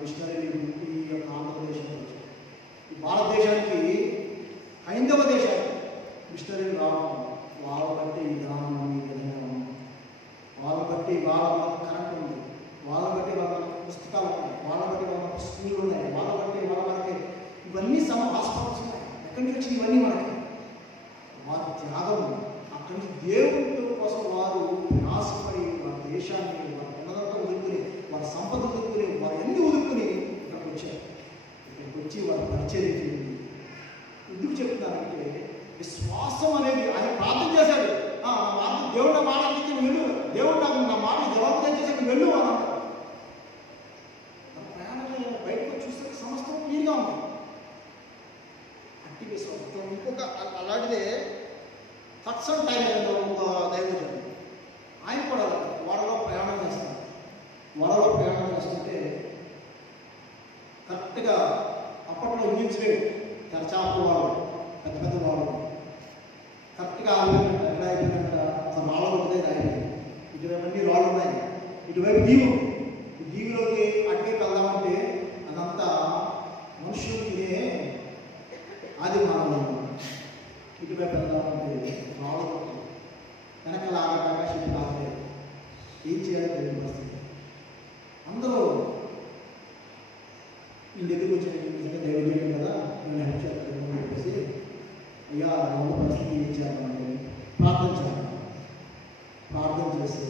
మిషనరీలు ఈ యొక్క ఆంధ్రప్రదేశ్లో వచ్చాయి. ఈ భారతదేశానికి హైందవ దేశానికి మిషనరీలు రావడం, వాళ్ళ బట్టి ఈ గ్రామం ఈ విధంగా ఉంది, వాళ్ళ బట్టి వాళ్ళ కరెంట్ ఉంది, వాళ్ళ బట్టి వాళ్ళ పుస్తకాలు ఉన్నాయి, వాళ్ళ బట్టి వాళ్ళ స్కూళ్ళు ఉన్నాయి, వాళ్ళ బట్టి వాళ్ళ మనకి ఇవన్నీ హాస్పిటల్స్ ఉన్నాయి. ఎక్కడి నుంచి వచ్చి ఇవన్నీ మనకి వారి త్యాగం, అక్కడి నుంచి దేవుడి కోసం వారు ప్రయాసపడి వారి దేశాన్ని వారి ఉన్నదంతా వదులుకుని వారి సంపద వదులుకుని వారు ఎన్ని వదులుకుని ఇక్కడికి వచ్చారు. ఇక్కడికి వచ్చి వారు పరిచయం చేయండి. ఎందుకు చెప్తున్నారంటే విశ్వాసం అనేది ఆయన ప్రార్థన చేశాడు, దేవుడు మాట అందించి వెళ్ళు, దేవుడు నాకు నా మాట జవాబు తెచ్చేసి వెళ్ళు అన్నాడు. ప్రయాణం బయటకు చూస్తే సమస్తం క్లియర్గా ఉంది. అట్టి విశ్వాసం. ఇంకొక అలాంటిదే హడ్సన్ టైలర్ ఒక దైవజనుడు, ఆయన కూడా వడలో ప్రయాణం చేస్తారు. వడలో ప్రయాణం చేస్తుంటే కరెక్ట్గా అప్పట్లో ఇంజిన్స్ లేవు, తెరచాపు వాళ్ళు పెద్ద పెద్ద వాళ్ళు కరెక్ట్గా ఆగిపోయినట్టు ఎక్కడ అయిపోయినట్ట అసలు రాళ్ళు ఉంటే అయిపోయింది. ఇటువైపు అన్ని రాళ్ళు ఉన్నాయి, ఇటువైపు దీవు, ఈ దీవులోకి అటువైపు వెళ్దామంటే అదంతా మనుషులు తినే ఆది మానవులు. ఇటువైపు వెళ్దామంటే రాళ్ళు వెనక లాగా షిప్ లాగలేదు. ఏం చేయాలో తెలియని పరిస్థితి. అందరూ ఈ దగ్గరికి వచ్చి నిజంగా దేవుడు చేయడం కదా, నేను హెల్ప్ చేస్తాను చెప్పేసి అయ్యా ఉన్న పరిస్థితి ఏం చేద్దామంటే ప్రార్థన చేయాలి. ప్రార్థన చేసి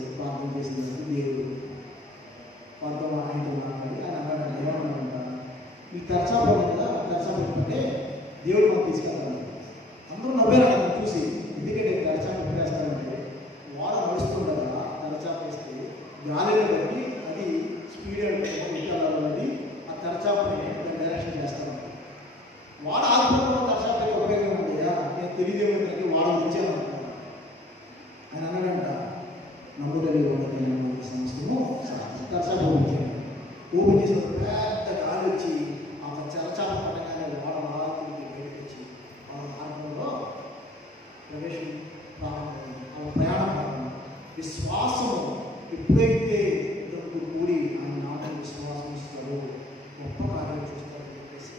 దేవుడు నమ్ముదల సంస్థను సాధించారు. ఓపెన్ చేసిన పెద్ద గాలి వచ్చి ఆ చరచాల పట్టగానే వాళ్ళ బయటకు వచ్చి వాళ్ళ మార్గంలో ప్రవేశం ప్రారంభమైంది. వాళ్ళ ప్రయాణం ప్రారంభం. విశ్వాసము ఎప్పుడైతే ఇద్దరు కూడి ఆయన నాటం విశ్వాసం ఇస్తారో గొప్ప కార్యాలు చూస్తారని చెప్పేసి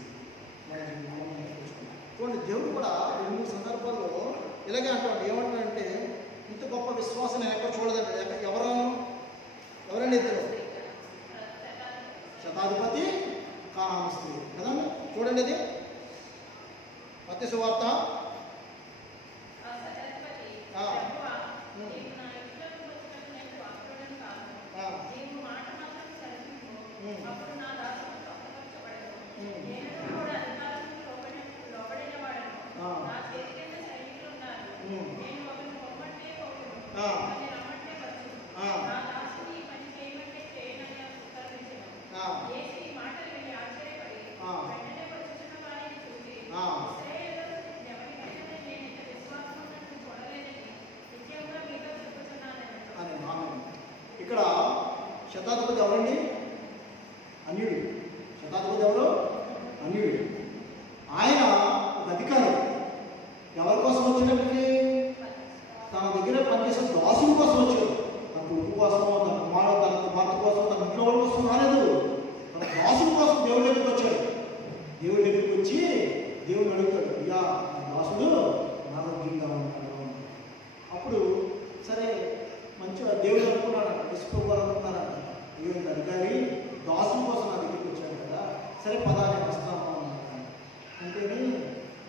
చూడండి. దేవుడు కూడా 2-3 సందర్భాల్లో ఇలాగే అంటాడు. ఏమంటాడంటే ఇంత గొప్ప విశ్వాసం నేను ఎక్కడ చూడదండి. ఎవరండి ఇద్దరు? శతాధిపతి కానాను స్త్రీ కదండి. చూడండి అది మత్తయి సువార్త ఇక్కడ శతాధిపతి ఎవరండి? అన్యుడు. శతాధిపతి ఎవరు? అన్యుడు. ఆయన ఒక అధికారి. ఎవరి కోసం వచ్చినప్పటికీ తన దగ్గర పనిచేసే దాసుల కోసం వచ్చాడు. తన కొడుకు కోసం, తన కుమార్తె కోసం, తన ఇంట్లో వాళ్ళ కోసం రాలేదు. తన దాసుల కోసం దేవుడి దగ్గరికి వచ్చాడు. దేవుడి దగ్గరికి వచ్చి దేవుడిని అడుగుతాడు, అయ్యా దాసుడు ఆరోగ్యంగా ఉంటాడు. అప్పుడు సరే మంచిగా దేవుడు అనుకున్నాడు, విశ్వవారు అనుకున్నారంట. అయ్యో ఇంత అధికారి దాసుల కోసం నా దగ్గరికి వచ్చాడు కదా, సరే పదాన్ని వస్తాను అంటేనే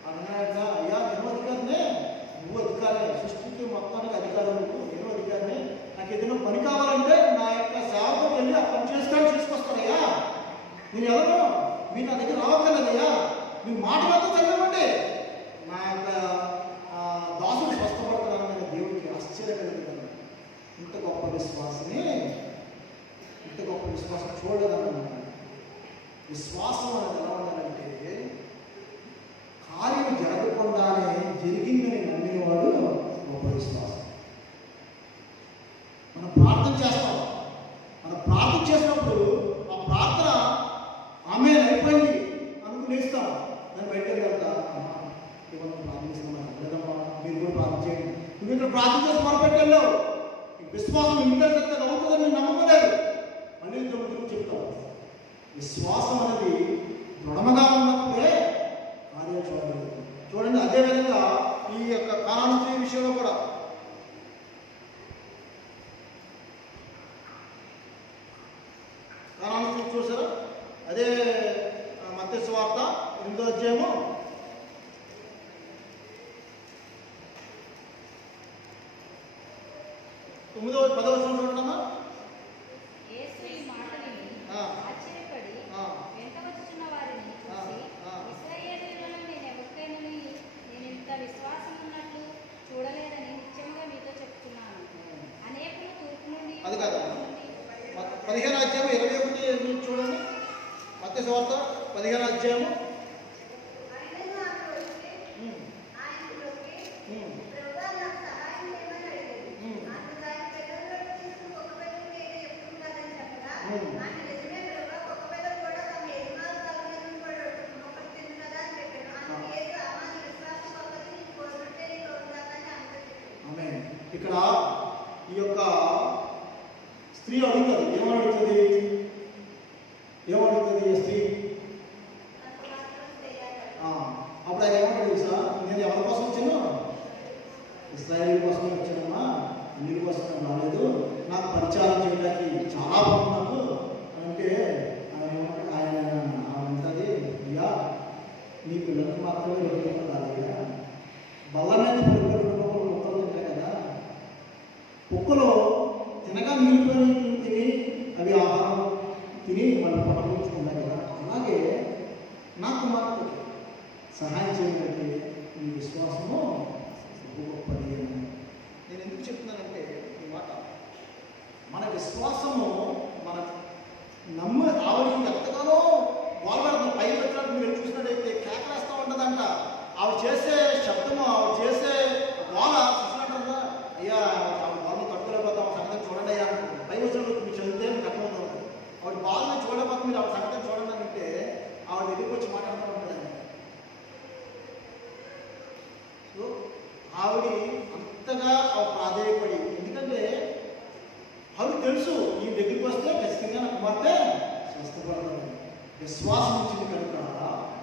అన్నాడుగా, అయ్యా నేను అధికారినే, నువ్వు అధికారే, సృష్టికి మొత్తానికి అధికారం నువ్వు, నేను అధికారినే. నాకు ఏదైనా పని కావాలంటే నా యొక్క సేవకు వెళ్ళి ఆ పని చేసుకొని తీసుకొస్తానయ్యా. నేను ఎవరు? మీరు నా దగ్గర రావక్కర్లేదయ్యా, మీ మాట మాత్రం చదవండి, నా యొక్క దాసుడు స్వస్థపడుతున్నాను. దేవుడికి ఆశ్చర్య కలుగుతాను. ఇంత గొప్ప విశ్వాసమే, ఇంత గొప్ప విశ్వాసం చూడలేదన్నమాట. విశ్వాసం అనేది ఎలా ఉండాలంటే కార్యం జరగకుండానే జరిగిందని నమ్మినవాడు గొప్ప విశ్వాసం. మనం ప్రార్థన చేస్తాం. మనం ప్రార్థన చేసినప్పుడు ఆ ప్రార్థన ఆమె అయిపోయింది అనుకునేస్తాం. దాన్ని బయటకు వెళ్తా, అమ్మా ఏమన్నా ప్రార్థిస్తున్నాం లేదమ్మా, మీరు కూడా ప్రార్థన చేయండి. నువ్వు ఇక్కడ ప్రార్థన చేసి మొదలుపెట్టలేవు. విశ్వాసం ఇంట్లో చెప్తే అవుతుందని నేను నమ్మలేదు. మళ్ళీ దేవుడు చెప్తాం. విశ్వాసం అనేది దృఢముగా ఉన్నప్పుడే కార్యాలు చూడలేదు. చూడండి, అదేవిధంగా ఈ యొక్క కానాను స్త్రీ విషయంలో కూడా కానాను స్త్రీ చూసారా? అదే మత్తయి సువార్త 8వ అధ్యాయము 9-10 వచనం చూడండి. అది కాదు, 15వ అధ్యాయం 21 చూడండి. మత్తయి సువార్త 15వ అధ్యాయము ఇక్కడ ఈ యొక్క స్త్రీ అడుగుతుంది. ఏమడుగుతుంది? స్త్రీ అప్పుడు ఆయన ఏమంటాడు తెలుసా? నేను ఎవరి కోసం వచ్చాను? ఇశ్రాయేలు కోసం వచ్చానమ్మా, అన్నిటి కోసం నేను రాలేదు. నాకు పరిచారం చేయడానికి చాలా బాగుంది నాకు అంటే ఆయన ఉంటుంది, అయ్యా నీ పిల్లలకు మాత్రమే రొట్టెలు కాదయ్యా, బల్ల మీద పడిపోయిన కుక్కలు తింటాయి కదా, కుక్కలు తినగా మిగిలిపోయి తిని అవి ఆహారం తిని వాళ్ళు పట్టుకుంటున్నాయి కదా, అలాగే నా కుమార్తె సహాయం చేయడానికి ఈ విశ్వాసము గొప్పది అని నేను ఎందుకు చెప్తున్నానంటే, ఈ మాట మన విశ్వాసము మన నమ్ము ఆవిడ ఎంతగానో గోల్పడుతుంది. పై వచ్చినట్టు మీరు చూసినట్టయితే కేకలేస్తూ ఉంటుందంట. ఆవిడ చేసే శబ్దము, ఆవిడ చేసే గోల చూసినట్టుందా? అయ్యా ఆవిడ గోలను తట్టుకోలేకపోతాం, సంగతి మీరు ఆ సంగతి చూడండి అంటే ఆవిడ దగ్గరికి వచ్చి మాట్లాడుతూ ఉంటాడు. సో ఆవిడ అంతగా ప్రాధేయపడి, ఎందుకంటే ఆవిడ తెలుసు ఈ దగ్గరికి వస్తే ఖచ్చితంగా నా కుమార్తె స్వస్థపడతాడు. విశ్వాసం ఇచ్చింది కనుక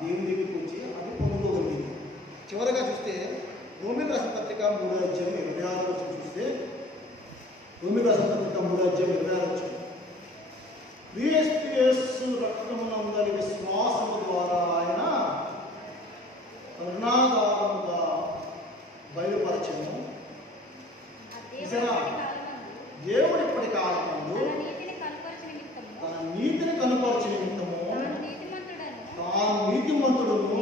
దేవుని దగ్గరికి వచ్చి అది పొందుకోగలిగింది. చివరిగా చూస్తే రోమీయులకు రాసిన పత్రిక 3:26 చూస్తే, రోమీయులకు రాసిన పత్రిక 3:26 క్రీస్తు రక్తమునందలి విశ్వాసము ద్వారా ఆయన కరుణాధారముగా బయలుపరచను. దేవుడు ఇప్పటి కాలమందు తన నీతిని కనుపరచు నిమిత్తము తాను నీతిమంతుడును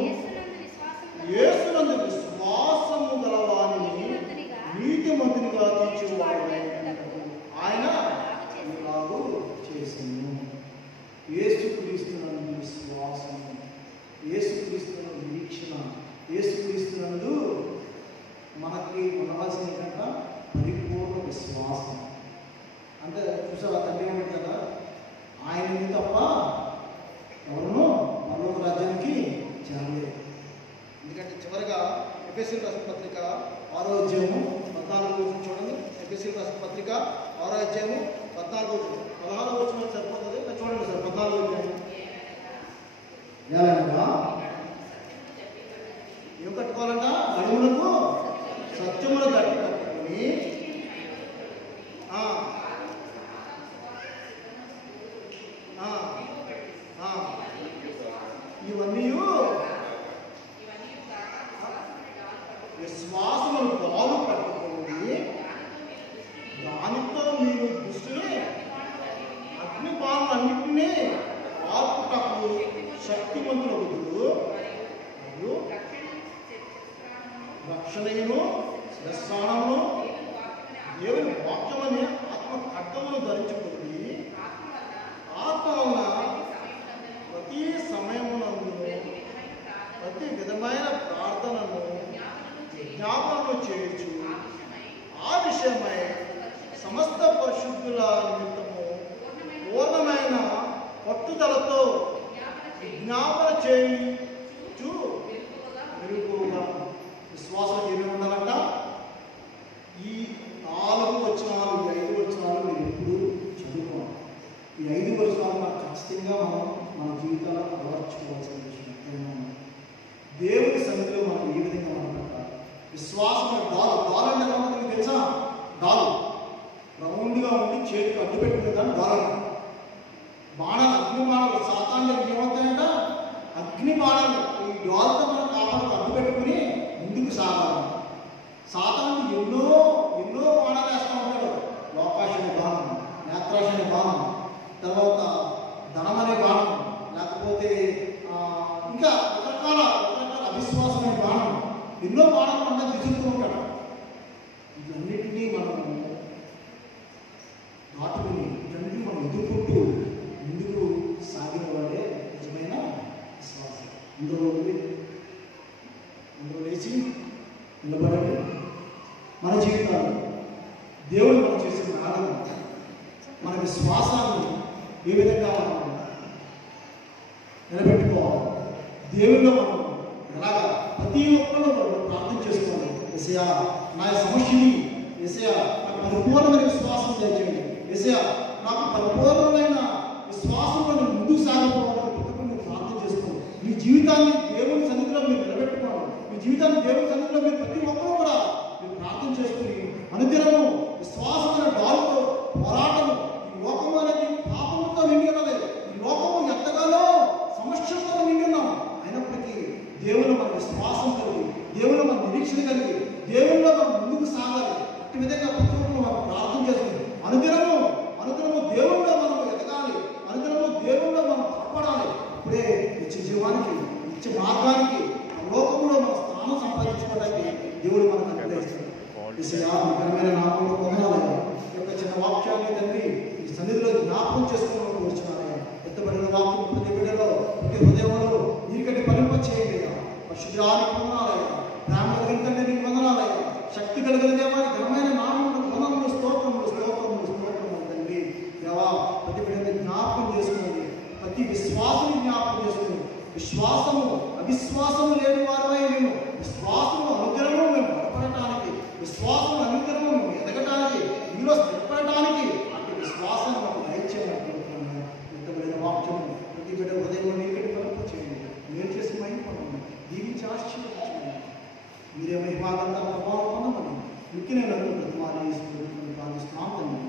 యేసునందు విశ్వాసము గలవానిని నీతిమంతునిగా తీర్చువాడు ఆయన ఇలాగూ చేసింది. యేసుక్రీస్తునందు విశ్వాసము, యేసుక్రీస్తునందు నిరీక్షణ, యేసుక్రీస్తునందు మనకి ఉండవలసింది కనుక పరిపూర్ణ విశ్వాసం. అంటే చూసారా, తండ్రి ఏమిటి కదా, ఆయనని తప్ప ఎవరునూ పరలోక రాజ్యానికి చేరలేదు. ఎందుకంటే చివరిగా ఎఫెసీయులకు రాసిన పత్రిక 6:14 చూడండి. ఎఫెసీయులకు రాసిన పత్రిక 6:14 16 సరిపోతుంది. చూడండి సార్, 14 ఏం కట్టుకోవాలంట? నడుములకు సత్యమును గట్టి కట్టుకొని ఇవన్నీ విశ్వాసమును బాగు పట్టుకోండి, దానితో మీరు దృష్టిని అగ్నిపాలన్నింటినీ ఆర్పుటకు శక్తివంతులవుదురు. మరియు రక్షణను శిరస్సానమును దేవుని వాక్యమనే ఆత్మ ఖడ్గమును ధరించుకుంది. ఆత్మ వలన ప్రతి సమయమునందు ప్రతి విధమైన ప్రార్థనను జ్ఞాపనము చేయొచ్చు. ఆ విషయమై సమస్త పరిశుద్ధుల నిమిత్తము పూర్ణమైన పట్టుదలతో విజ్ఞాపన చేయొచ్చు. మెరుగుగా విశ్వాసం ఏమేమి ఉండాలంట? ఈ 4 వచనాలు, 5 వచనాలు మీరు ఎప్పుడు చదువుకోవాలి. ఈ 5 వచనాలు మనకు ఖచ్చితంగా మన జీవితాల్లో అలవర్చుకోవాల్సిన విషయం. దేవుని సన్నిధిలో మనం ఏ విధంగా మనం పెట్టాలి? విశ్వాసం డాల్ అంటే మీకు తెలుసా? డాల్ రౌండ్గా ఉండి చేతికి అడ్డు పెట్టుకునే దాన్ని డాల్. బాణాలు, అగ్ని బాణాలు సాతాను ఏమవుతాయంట? అగ్ని బాణాలు. ఈ డాల్తో మనం కాపాడు అడ్డు పెట్టుకుని ముందుకు సాగాలి. సాతాను ఎన్నో బాణాలు వేస్తూ ఉంటాడు. లోకాశ అనే బాణం, నేత్రాశ అనే బాణం, తర్వాత ధనం అనే బాణం, లేకపోతే ఇంకా రకరకాల అవిశ్వాసం అనే బాణం, ఎన్నో బాణాలు మనం విసురుతూ ఉంటాడు. ఇవన్నిటినీ మనం దాటుకుని, ఇవన్నిటినీ మనం ఎదుర్కొంటూ ముందుకు సాగిన వాడే నిజమైన విశ్వాసం. అందులో లేచి నిలబడండి. మన జీవితాలు దేవుడు మనం చేసిన ఆరాధన, మన విశ్వాసాన్ని ఏ విధంగా మనం నిలబెట్టుకోవాలి, దేవుల్లో మనం ఎలాగా ప్రతి ఒక్కరూ మనం ప్రార్థన చేసుకోవాలి. యేసయ్యా నా సమస్యని, యేసయ్యా నాకు పరిపూర్ణమైన విశ్వాసం దయచేయండి, యేసయ్యా నాకు పరిపూర్ణమైన విశ్వాసంలో నేను ముందుకు సాగిపోవాలని ప్రతి ఒక్కరు ప్రార్థన చేసుకోండి. మీ జీవితాన్ని దేవుని సన్నిధిలో మీరు నిలబెట్టుకోవాలి. మీ జీవితాన్ని దేవుని సన్నిధిలో మీరు ప్రతి ఒక్కరూ కూడా మీరు ప్రార్థన చేసుకుని అనుదినము విశ్వాసమైన డాలుతో పోరాటము. ఈ లోకము అనేది పాపముతో నిండి ఉన్నది. ఈ లోకము ఎంతగానో సమస్యలతో నిండి ఉన్నాం. అయినప్పటికీ దేవుని మన విశ్వాసం కలిగి, దేవుని మన నిరీక్షణ కలిగి, దేవునిలో మనం ముందుకు సాగాలి. అట్టి విధంగా ప్రతి ఒక్కరు మనం ప్రార్థన చేసుకుని అనుదినము దేవునిలో మనం ఎదగాలి. అనుదినము దేవునిలో మనం బలపడాలి. అప్పుడే నిత్య జీవానికి, నిత్య మార్గానికి, లోకంలో మన స్థానం సంపాదించుకోవడానికి దేవుడు మనకు అనుగ్రహిస్తాడు. యేసయ్యా మీ ఘనమైన నామములో వందనాలు. విశ్వాసము అవిశ్వాసము లేని వారమై మేము విశ్వాసము అనుగ్రహము మేము బలపడటానికి, విశ్వాసము అనుగ్రహము మేము ఎదగటానికి, మీలో స్థిరపడటానికి అటు విశ్వాసాన్ని మాకు దయచేయాలనుకుంటున్నాను. ఇంతమైన వాక్యము ప్రతి బిడ్డ హృదయంలో నీకటి కలుపు చేయండి. మీరు చేసి మైపడండి, దీవించి ఆశ్చర్యించండి. మీరే మహిమాగంతా ప్రభావం పొందమని ముఖ్యమైన ప్రతిమాని ప్రార్థిస్తున్నాం.